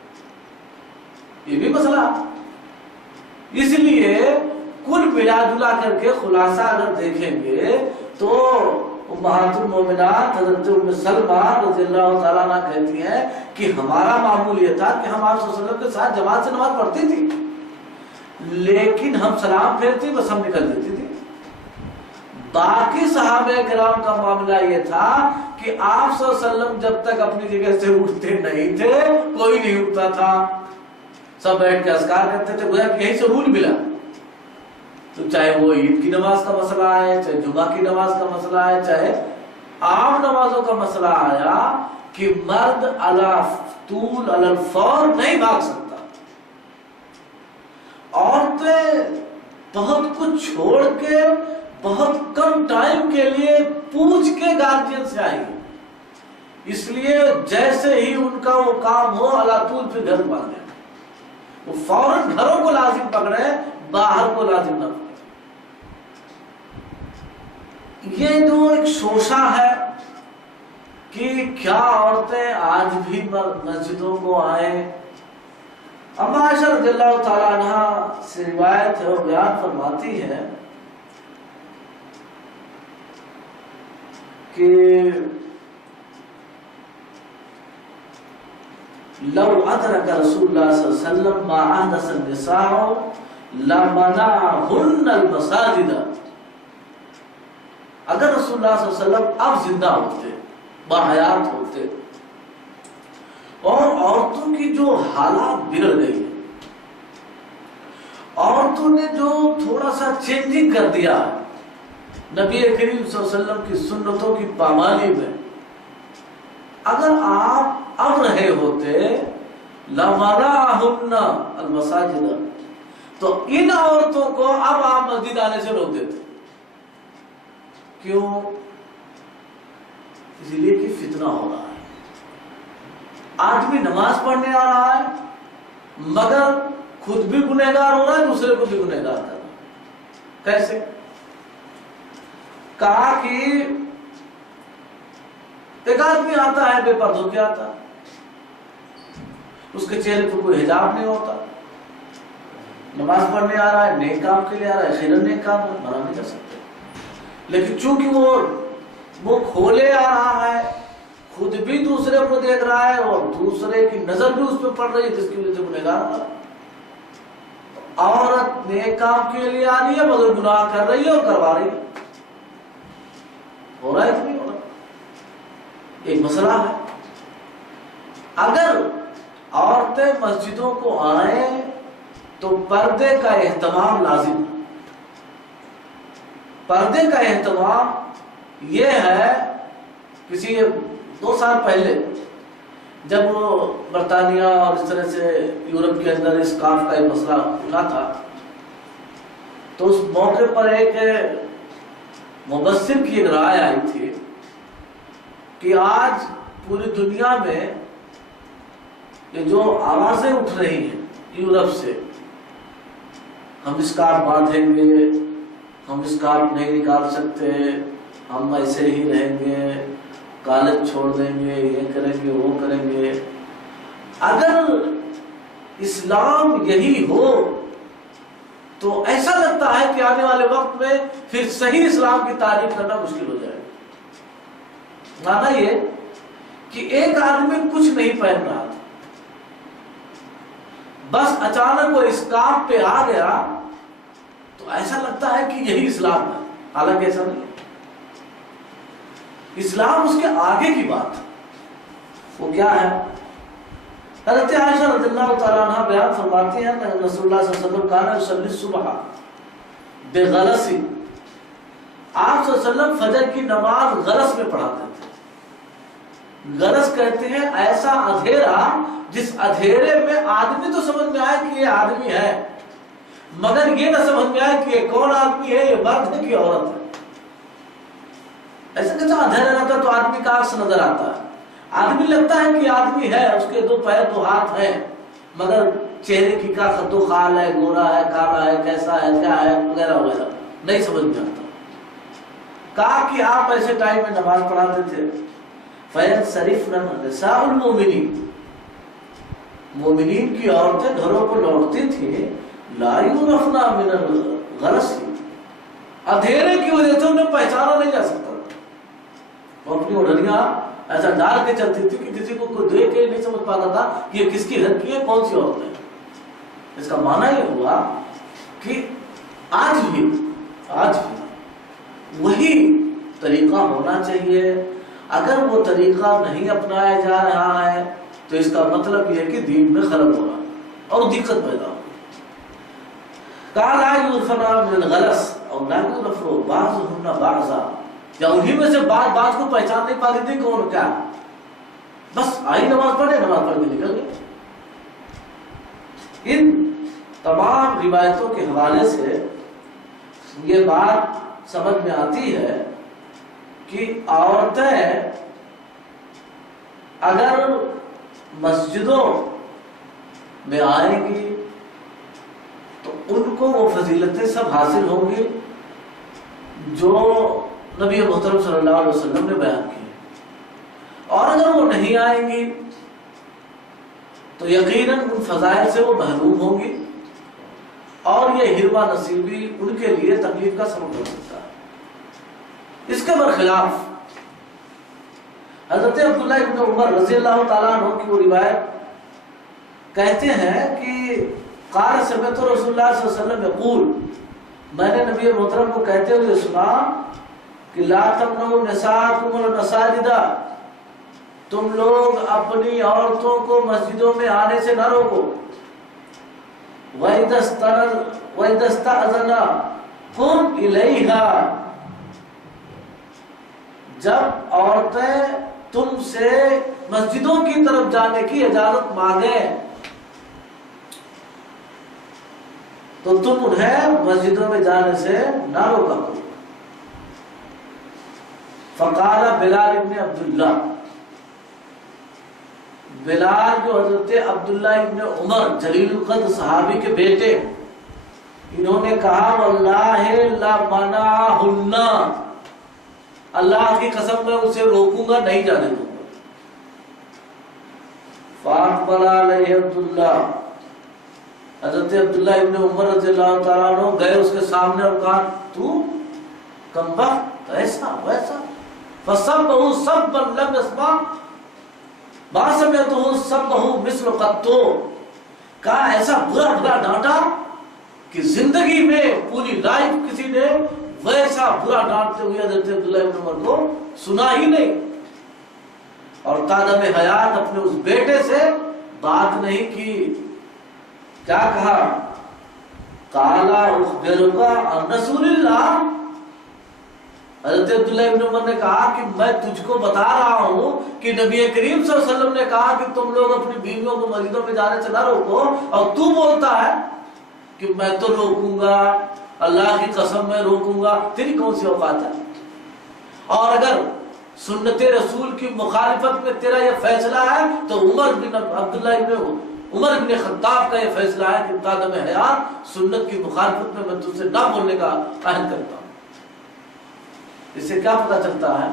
یہ بھی مسئلہ۔ اس لیے کل ملا جلا کر کے خلاصہ اگر دیکھیں گے تو امہات المومنات حضرت ام سلمہ رضی اللہ تعالیٰ عنہ کہتی ہیں کہ ہمارا معمول یہ تھا کہ ہم آپ صلی اللہ علیہ وسلم کے ساتھ جماعت سے نماز پڑھتی تھی، لیکن ہم سلام پھیرتی بس ہم نکل دیتی تھی۔ باقی صحابہ کرام کا معاملہ یہ تھا کہ آپ صلی اللہ علیہ وسلم جب تک اپنی جگہ سے اٹھتے نہیں تھے کوئی نہیں اٹھتا تھا، سب بیٹھ کے اذکار کرتے تھے، گویا کہ یہیں سے رول ملا۔ تو چاہے وہ عید کی نماز کا مسئلہ ہے، چاہے جمعہ کی نماز کا مسئلہ ہے، چاہے عام نمازوں کا مسئلہ آیا کہ مرد علی طول علی الفور نہیں بھاگ سکتا، عورتیں بہت کچھ چھوڑ کے بہت کم ٹائم کے لیے پوچھ کے گارجین سے آئیں گے، اس لیے جیسے ہی ان کا وہ کام ہو علی طول پھر گھر باندھیں، وہ فوراً گھروں کو لازم پکڑے، باہر کو لازم نہ پکڑے۔ یہ جو ایک شوشہ ہے کہ کیا عورتیں آج بھی مسجدوں کو آئیں. اما عائشہ رضی اللہ تعالیٰ عنہ سے روایت ہے، وہ بیان فرماتی ہے کہ لو ادرک رسول اللہ صلی اللہ علیہ وسلم ما احدث النساء لمنعهن المساجد. اگر رسول اللہ صلی اللہ علیہ وسلم اب زندہ ہوتے، باحیات ہوتے، اور عورتوں کی جو حالات بگڑ گئی، عورتوں نے جو تھوڑا سا چینجنگ کر دیا نبی کریم صلی اللہ علیہ وسلم کی سنتوں کی پامالی میں، اگر آپ اب رہے ہوتے لَمَنَعَهُنَّ الْمَسَاجِدَ، تو ان عورتوں کو اب آپ مسجد آنے سے روک دیتے. کیوں؟ اس لیے کہ فتنہ ہو رہا ہے. آدمی نماز پڑھنے آ رہا ہے مگر خود بھی گنہگار ہو رہا ہے، دوسرے کو بھی گنہگار کر رہا ہے. کیسے؟ کہا کہ ایک آدمی آتا ہے بے پردہ کے آتا ہے، اس کے چہرے پر کوئی حجاب نہیں ہوتا، نماز پڑھنے آ رہا ہے، نیک کام کے لیے آ رہا ہے، خیرن نیک کام ہے، منع نہیں کر سکتے. لیکن چونکہ وہ کھولے آ رہا ہے، خود بھی دوسرے کو دیکھ رہا ہے اور دوسرے کی نظر بھی اس پہ پڑ رہی ہے، جس کی وجہ سے گنہگار ہو رہا ہے. عورت نیک کام کے لیے آ رہی ہے مگر گناہ کر رہی ہے اور کروا رہی ہے. ہو رہا ہے کہ نہیں ہو رہا؟ ایک مسئلہ ہے. اگر عورتیں مسجدوں کو آئیں تو پردے کا اہتمام لازم. پردے کا اہتمام یہ ہے، کسی 2 سال پہلے جب برطانیہ اور اس طرح سے یورپ کے اندر اس کام کا ایک مسئلہ اٹھا تھا، تو اس موقع پر ایک مبصر کی ایک رائے آئی تھی کہ آج پوری دنیا میں یہ جو آوازیں اٹھ رہی ہیں یورپ سے، ہم اسکارف باندھیں گے، ہم اسکارف نہیں نکال سکتے، ہم ایسے ہی رہیں گے، کالج چھوڑ دیں گے، یہ کریں گے، وہ کریں گے. اگر اسلام یہی ہو تو ایسا لگتا ہے کہ آنے والے وقت میں پھر صحیح اسلام کی تعریف کرنا مشکل ہو جائے. مانا یہ کہ ایک آدمی کچھ نہیں پہن رہا تھا، بس اچانک وہ اسکارف پہ آ گیا تو ایسا لگتا ہے کہ یہی اسلام ہے، حالانکہ ایسا نہیں. اسلام اس کے آگے کی بات ہے. وہ کیا ہے؟ حضرت عائشہ رضی اللہ تعالیٰ عنہ بیان فرماتی ہیں کہ رسول اللہ صلی اللہ علیہ وسلم کان یصلی الصبح بغلس. آپ صلی اللہ علیہ وسلم فجر کی نماز غلس میں پڑھاتے تھے. غلس کہتے ہیں ایسا اندھیرا جس اندھیرے میں آدمی تو سمجھ میں آئے کہ یہ آدمی ہے مگر یہ نہ سمجھ میں آئے کہ یہ کون آدمی ہے، یہ مرد ہے کہ عورت ہے. ایسا کہتا اندھیرا رہتا تو آدمی کا عکس نظر آتا ہے، آدمی لگتا ہے کہ آدمی ہے، اس کے 2 پیر 2 ہاتھ ہیں مگر چہرے کی کا خط و خال ہے، گورا ہے، کالا ہے، کیسا ہے، کیا ہے، وغیرہ وغیرہ نہیں سمجھ میں آتا. کہا کہ آپ ایسے ٹائم میں نماز پڑھاتے تھے. فَيَنْصَرِفْنَ نِسَاءُ الْمُؤْمِنِينَ، مومنین کی عورتیں گھروں کو لوٹتی تھیں. لَا يُعْرَفْنَ مِنَ الْغَلَسِ، اندھیرے کی وجہ سے انہیں پہچانا نہیں جا سکتا. وہ اپنی اوڑھنیاں ایسا ڈال کے چلتی تھی کہ کسی کو کوئی دیکھ کے نہیں سمجھ پاتا تھا کہ یہ کس کی لڑکی ہے، کون سی عورت ہے. اس کا معنی یہ ہوا کہ آج بھی وہی طریقہ ہونا چاہیے. اگر وہ طریقہ نہیں اپنایا جا رہا ہے تو اس کا مطلب یہ ہے کہ دین میں خلل ہو رہا ہے اور دقت پیدا ہو. قال لا يعرفن من الغلس اور لا يعرف بعضهن بعضا، یا انہی میں سے بعض کو پہچان نہیں پاتی تھی کون کیا، بس آئی نماز پڑھے، نماز پڑھ کے نکل گئے. ان تمام روایتوں کے حوالے سے یہ بات سمجھ میں آتی ہے کہ عورتیں اگر مسجدوں میں آئیں گی تو ان کو وہ فضیلتیں سب حاصل ہوں گی جو نبی محترم صلی اللہ علیہ وسلم نے بیان کی، اور اگر وہ نہیں آئیں گی تو یقیناً ان فضائل سے وہ محروم ہوں گی، اور یہ ہروا نصیبی ان کے لیے تکلیف کا سبب ہو سکتا ہے۔ اس کے برخلاف حضرت عبداللہ ابن عمر رضی اللہ تعالیٰ عنہ کی وہ روایت کہتے ہیں کہ قال سمعت رسول اللہ صلی اللہ علیہ وسلم یقول، میں نے نبی محترم کو کہتے ہوئے سنا کہ لا تمنعوا نساءکم المساجد، تم لوگ اپنی عورتوں کو مسجدوں میں آنے سے نہ روکو، وَإِذَا اسْتَأْذَنَكُمْ إِلَيْهَا، جب عورتیں تم سے مسجدوں کی طرف جانے کی اجازت مانگیں تو تم انہیں مسجدوں میں جانے سے نہ روکا کرو۔ فقال بلال ابن عبداللہ، بلال جو حضرت عبداللہ ابن عمر جلیل القدر صحابی کے بیٹے، انہوں نے کہا واللہ لا منعہن، اللہ کی قسم میں اسے روکوں گا، نہیں جانے دوں گا۔ فاقبل علیہ عبداللہ، حضرت عبداللہ ابن عمر رضی اللہ تعالیٰ عنہ گئے اس کے سامنے اور کہا تو کم وقت ایسا ویسا، فصبہ صبا لم يسمع ما سمعتہ صبہ مثل قط، کہا ایسا برا برا ڈانٹا کہ زندگی میں پوری لائف کسی نے ویسا برا ڈانٹتے ہوئے حضرت عبداللہ ابن عمر کو سنا ہی نہیں، اور تادم حیات اپنے اس بیٹے سے بات نہیں کی۔ کیا کہا؟ قالا اخبرک عن رسول اللہ، حضرت عبداللہ ابن عمر نے کہا کہ میں تجھ کو بتا رہا ہوں کہ نبی کریم صلی اللہ علیہ وسلم نے کہا کہ تم لوگ اپنی بیویوں کو مسجدوں میں جانے سے نہ روکو، اور تو بولتا ہے کہ میں تو روکوں گا، اللہ کی قسم میں روکوں گا، تیری کون سی اوقات ہے؟ اور اگر سنت رسول کی مخالفت میں تیرا یہ فیصلہ ہے تو عمر بن عبداللہ ابن عمر بن خطاب کا یہ فیصلہ ہے کہ تادم حیات سنت کی مخالفت میں تجھ سے نہ بولنے کا عہد کرتا ہوں۔ اس سے کیا پتہ چلتا ہے؟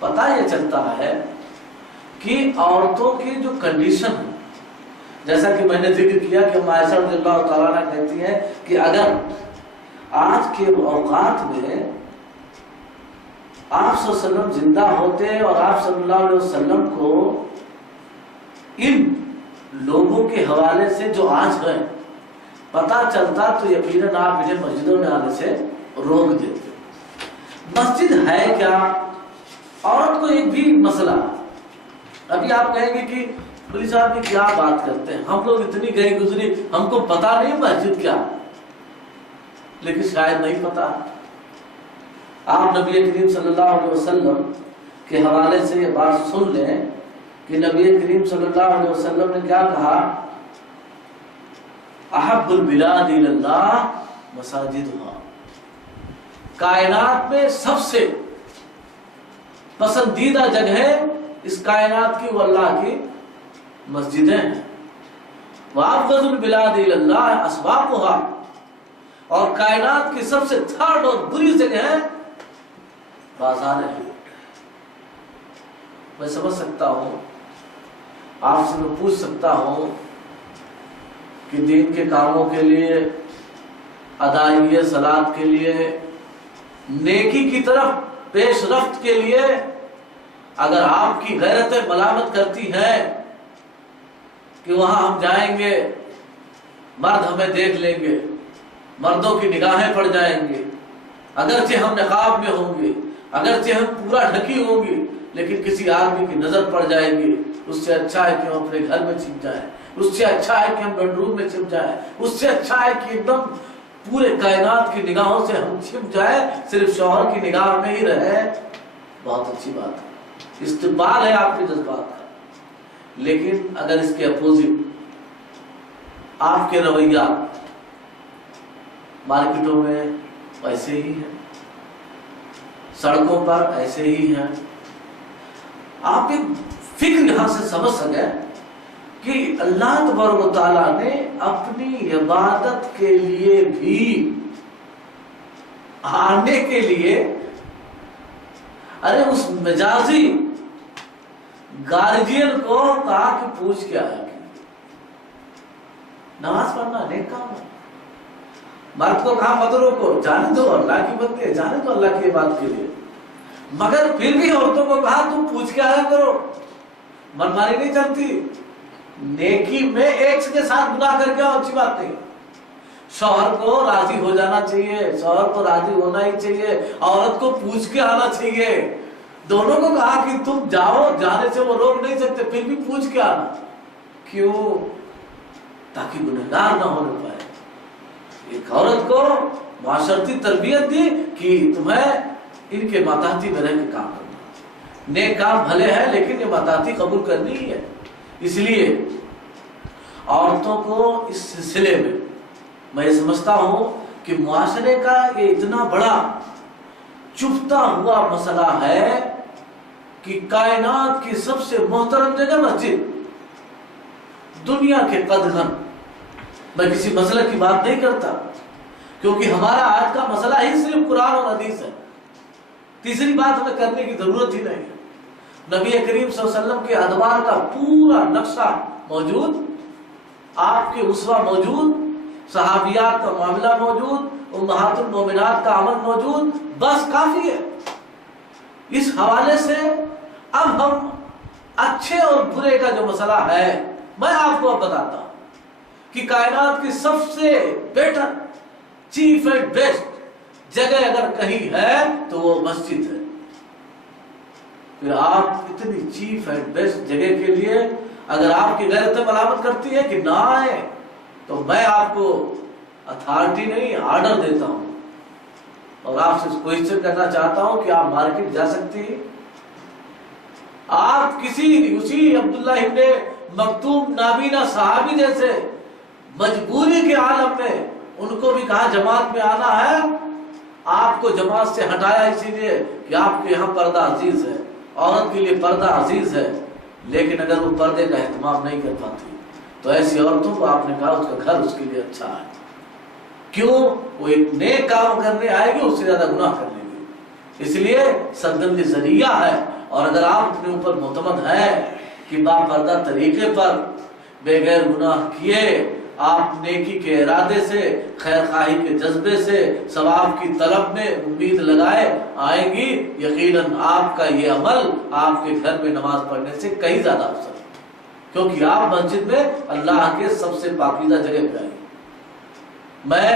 پتہ یہ چلتا ہے کہ عورتوں کی جو کنڈیشن ہے، جیسا کہ میں نے ذکر کیا کہ عائشہ رضی اللہ تعالیٰ عنہ کہتی ہے کہ اگر آج کے اوقات میں آپ صلی اللہ علیہ وسلم زندہ ہوتے اور آپ صلی اللہ علیہ وسلم کو ان لوگوں کے حوالے سے جو آج ہیں پتہ چلتا تو یقیناً آپ انہیں مسجدوں میں آنے سے روک دیتے۔ مسجد ہے کیا؟ عورت کو ایک بھی مسئلہ، ابھی آپ کہیں گے کہ پولیس صاحب بھی کیا بات کرتے ہیں، ہم لوگ اتنی گئی گزری ہم کو پتہ نہیں مسجد کیا، لیکن شاید نہیں پتہ۔ آپ نبی کریم صلی اللہ علیہ وسلم کے حوالے سے یہ بات سن لیں کہ نبی کریم صلی اللہ علیہ وسلم نے کیا کہا، احب البلاد الی اللہ مساجدها، کائنات میں سب سے پسندیدہ جگہ اس کائنات کی وہ اللہ کی مسجدیں ہیں، وابغض البلاد الی اللہ اسواقها، اور کائنات کی سب سے تھرڈ اور بری جگہ ہے بازار ہیں۔ میں سمجھ سکتا ہوں، آپ سے میں پوچھ سکتا ہوں کہ دین کے کاموں کے لیے، ادائیگی صلاۃ کے لیے، نیکی کی طرف پیش رفت کے لیے اگر آپ کی غیرتیں ملامت کرتی ہیں کہ وہاں ہم جائیں گے مرد ہمیں دیکھ لیں گے، مردوں کی نگاہیں پڑ جائیں گے، اگرچہ ہم نقاب میں ہوں گے، اگرچہ ہم پورا ڈھکی ہوں گی، لیکن کسی آدمی کی نظر پڑ جائے گی، اس سے اچھا ہے کہ ہم اپنے گھر میں چھپ جائیں، اس سے اچھا ہے کہ ہم بیڈ روم میں چھپ جائیں، اس سے اچھا ہے کہ ایک دم پورے کائنات کی نگاہوں سے ہم چھپ جائیں، صرف شوہر کی نگاہ میں ہی رہے، بہت اچھی بات ہے، استقبال ہے آپ کے جذبات کا۔ لیکن اگر اس کے اپوزٹ آپ کے رویات مارکیٹوں میں ایسے ہی ہیں، سڑکوں پر ایسے ہی ہیں، آپ ایک فکر یہاں سے سمجھ سکیں کہ اللہ تبارک و تعالیٰ نے اپنی عبادت کے لیے بھی آنے کے لیے ارے اس مجازی گارجین کو کہا کہ پوچھ کے آیا کہ نماز پڑھنا نیک کام ہے. مرد کو کہا مت روکو، جانے دو، اللہ کی بات ہے، جانے دو اللہ کی بات کے لیے. مگر پھر بھی عورتوں کو کہا تم پوچھ کے آیا کرو، منمانی نہیں چلتی. نیکی میں ایک کے ساتھ گناہ کر کے اچھی بات نہیں. شوہر کو راضی ہو جانا چاہیے، شوہر کو راضی ہونا ہی چاہیے، عورت کو پوچھ کے آنا چاہیے. دونوں کو کہا کہ تم جاؤ، جانے سے وہ روک نہیں سکتے، پھر بھی پوچھ کے آنا. کیوں؟ تاکہ گنہگار نہ ہونے پائے. ایک عورت کو معاشرتی تربیت دی کہ تمہیں ان کے ماتحتی میں رہ کے کام کرنا. نیک کام بھلے ہیں لیکن یہ ماتحتی قبول کرنی ہی ہے. اس لیے عورتوں کو اس سلسلے میں یہ سمجھتا ہوں کہ معاشرے کا یہ اتنا بڑا چھپتا ہوا مسئلہ ہے کہ کائنات کی سب سے محترم جگہ مسجد، دنیا کے قدغن. میں کسی مسئلے کی بات نہیں کرتا کیونکہ ہمارا آج کا مسئلہ ہی صرف قرآن اور حدیث ہے. تیسری بات ہمیں کرنے کی ضرورت ہی نہیں ہے. نبی کریم صلی اللہ علیہ وسلم کے ادوار کا پورا نقشہ موجود، آپ کے اسوہ موجود، صحابیات کا معاملہ موجود، امہات المومنات کا عمل موجود، بس کافی ہے. اس حوالے سے اب ہم اچھے اور برے کا جو مسئلہ ہے میں آپ کو اب بتاتا ہوں کہ کائنات کی سب سے بیٹر، چیف اینڈ بیسٹ جگہ اگر کہیں ہے تو وہ مسجد ہے. پھر آپ اتنی چیف اینڈ بیسٹ جگہ کے لیے اگر آپ کی غیرت ملامت کرتی ہے کہ نہ آئے تو میں آپ کو اتھارٹی نہیں آرڈر دیتا ہوں اور آپ سے کوئسچن کرنا چاہتا ہوں کہ آپ مارکیٹ جا سکتی ہیں. آپ کسی اسی عبداللہ ابن مکتوم نابینا صحابی جیسے مجبوری کے عالم میں ان کو بھی کہا جماعت میں آنا ہے، آپ کو جماعت سے ہٹایا اسی لیے کہ آپ کے یہاں پردہ عزیز ہے، عورت کے لیے پردہ عزیز ہے. لیکن اگر وہ پردے کا اہتمام نہیں کر پاتی تو ایسی عورتوں کو آپ نے کہا اس کا گھر اس کے لیے اچھا ہے. کیوں؟ وہ ایک نیک کام کرنے آئے گی، اس سے زیادہ گناہ کر لے گی. اس لیے سدن ذریعہ ہے. اور اگر آپ اپنے اوپر معتمد ہیں کہ با پردہ طریقے پر بغیر گناہ کیے آپ نیکی کے ارادے سے، خیر خواہی کے جذبے سے، ثواب کی طلب میں امید لگائے آئیں گی، یقیناً آپ کا یہ عمل آپ کے گھر میں نماز پڑھنے سے کہیں زیادہ افضل ہے. کیونکہ آپ مسجد میں اللہ کے سب سے پاکیزہ جگہ پہ آئیں. میں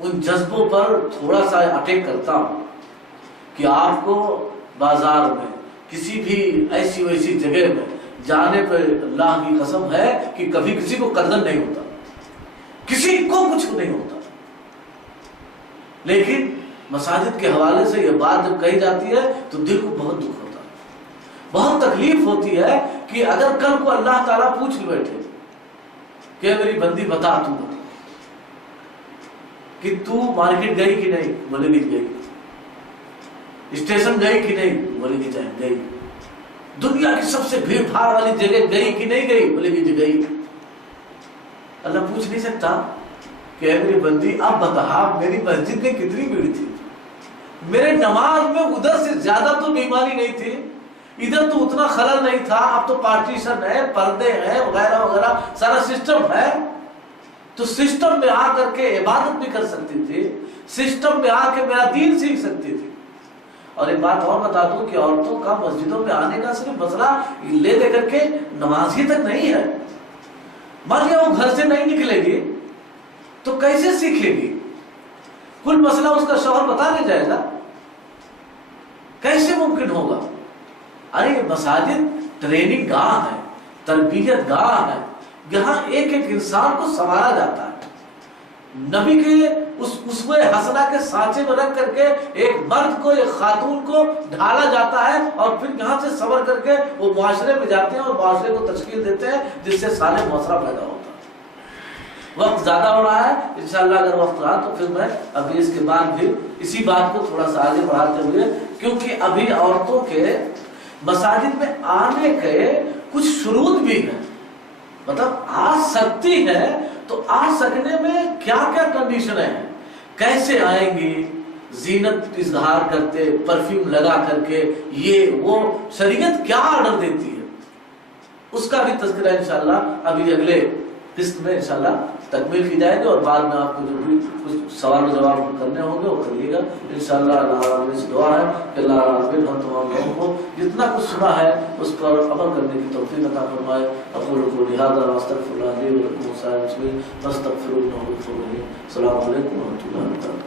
ان جذبوں پر تھوڑا سا اٹیک کرتا ہوں کہ آپ کو بازار میں کسی بھی ایسی ویسی جگہ میں جانے پر اللہ کی قسم ہے کہ کبھی کسی کو قدر نہیں ہوتا، کسی کو کچھ نہیں ہوتا. لیکن مساجد کے حوالے سے یہ بات جب کہی جاتی ہے تو دل کو بہت دکھ ہوتا ہے، بہت تکلیف ہوتی ہے کہ اگر کل کو اللہ تعالیٰ پوچھ کے بیٹھے کہ میری بندی بتا تو بتا کہ تو مارکیٹ گئی کہ نہیں، بولے گی گئی. اسٹیشن گئی کہ نہیں، بولے گی جائیں گئی. دنیا کی سب سے بھیڑ بھاڑ والی جگہ گئی کہ نہیں گئی، بولے گی گئی. اللہ پوچھ نہیں سکتا کہ اے میری بندی اب بتا میری مسجد میں کتنی بھیڑ تھی، میرے نماز میں ادھر سے زیادہ تو بیماری نہیں تھی، ادھر تو اتنا خلل نہیں تھا، اب تو پارٹیشن ہے، پردے ہیں وغیرہ وغیرہ، سارا سسٹم ہے. تو سسٹم میں آ کر کے عبادت بھی کر سکتی تھی، سسٹم میں آ کے میرا دین سیکھ سکتی تھی. اور ایک بات اور بتا دوں کہ عورتوں کا مسجدوں میں آنے کا صرف مسئلہ لے دے کر کے نمازی تک نہیں ہے. مان لیا وہ گھر سے نہیں نکلے گی تو کیسے سیکھے گی؟ کل مسئلہ اس کا شوہر بتانے جائے گا، کیسے ممکن ہوگا؟ ارے یہ مساجد ٹریننگ گاہ ہے، تربیت گاہ ہے، یہاں ایک ایک انسان کو سنوارا جاتا ہے. نبی کے اس اسوہ حسنہ کے سانچے میں رکھ کر کے ایک مرد کو، ایک خاتون کو ڈھالا جاتا ہے اور پھر یہاں سے سبر کر کے وہ معاشرے میں جاتے ہیں اور معاشرے کو تشکیل دیتے ہیں جس سے صالح معاشرہ پیدا ہوتا ہے. وقت زیادہ ہو رہا ہے، انشاءاللہ اگر وقت رہا تو پھر میں ابھی اس کے بعد بھی اسی بات کو تھوڑا سا آگے بڑھاتے ہوئے، کیونکہ ابھی عورتوں کے مساجد میں آنے کے کچھ شروط بھی ہیں. مطلب آ سکتی ہے تو آ سکنے میں کیا کیا کنڈیشنیں ہیں، کیسے آئیں گی، زینت اظہار کرتے، پرفیوم لگا کر کے، یہ وہ شریعت کیا آرڈر دیتی ہے اس کا بھی تذکرہ انشاءاللہ ابھی اگلے قسط میں انشاءاللہ تکمیل کی جائے گی، اور بعد میں آپ کو جو بھی کچھ سوال و جواب کرنے ہوں گے وہ کریے گا انشاءاللہ۔ اللہ علیہ سے دعا ہے کہ اللہ علیہ ہم تمام لوگوں کو جتنا کچھ سنا ہے اس پر عمل کرنے کی توفیق عطا فرمائے۔ اقول قولی ھذا واستغفر اللہ لی ولکم وسائر المسلمین فاستغفروہ انہ هو الغفور الرحیم۔ السلام علیکم ورحمۃ اللہ وبرکاتہ۔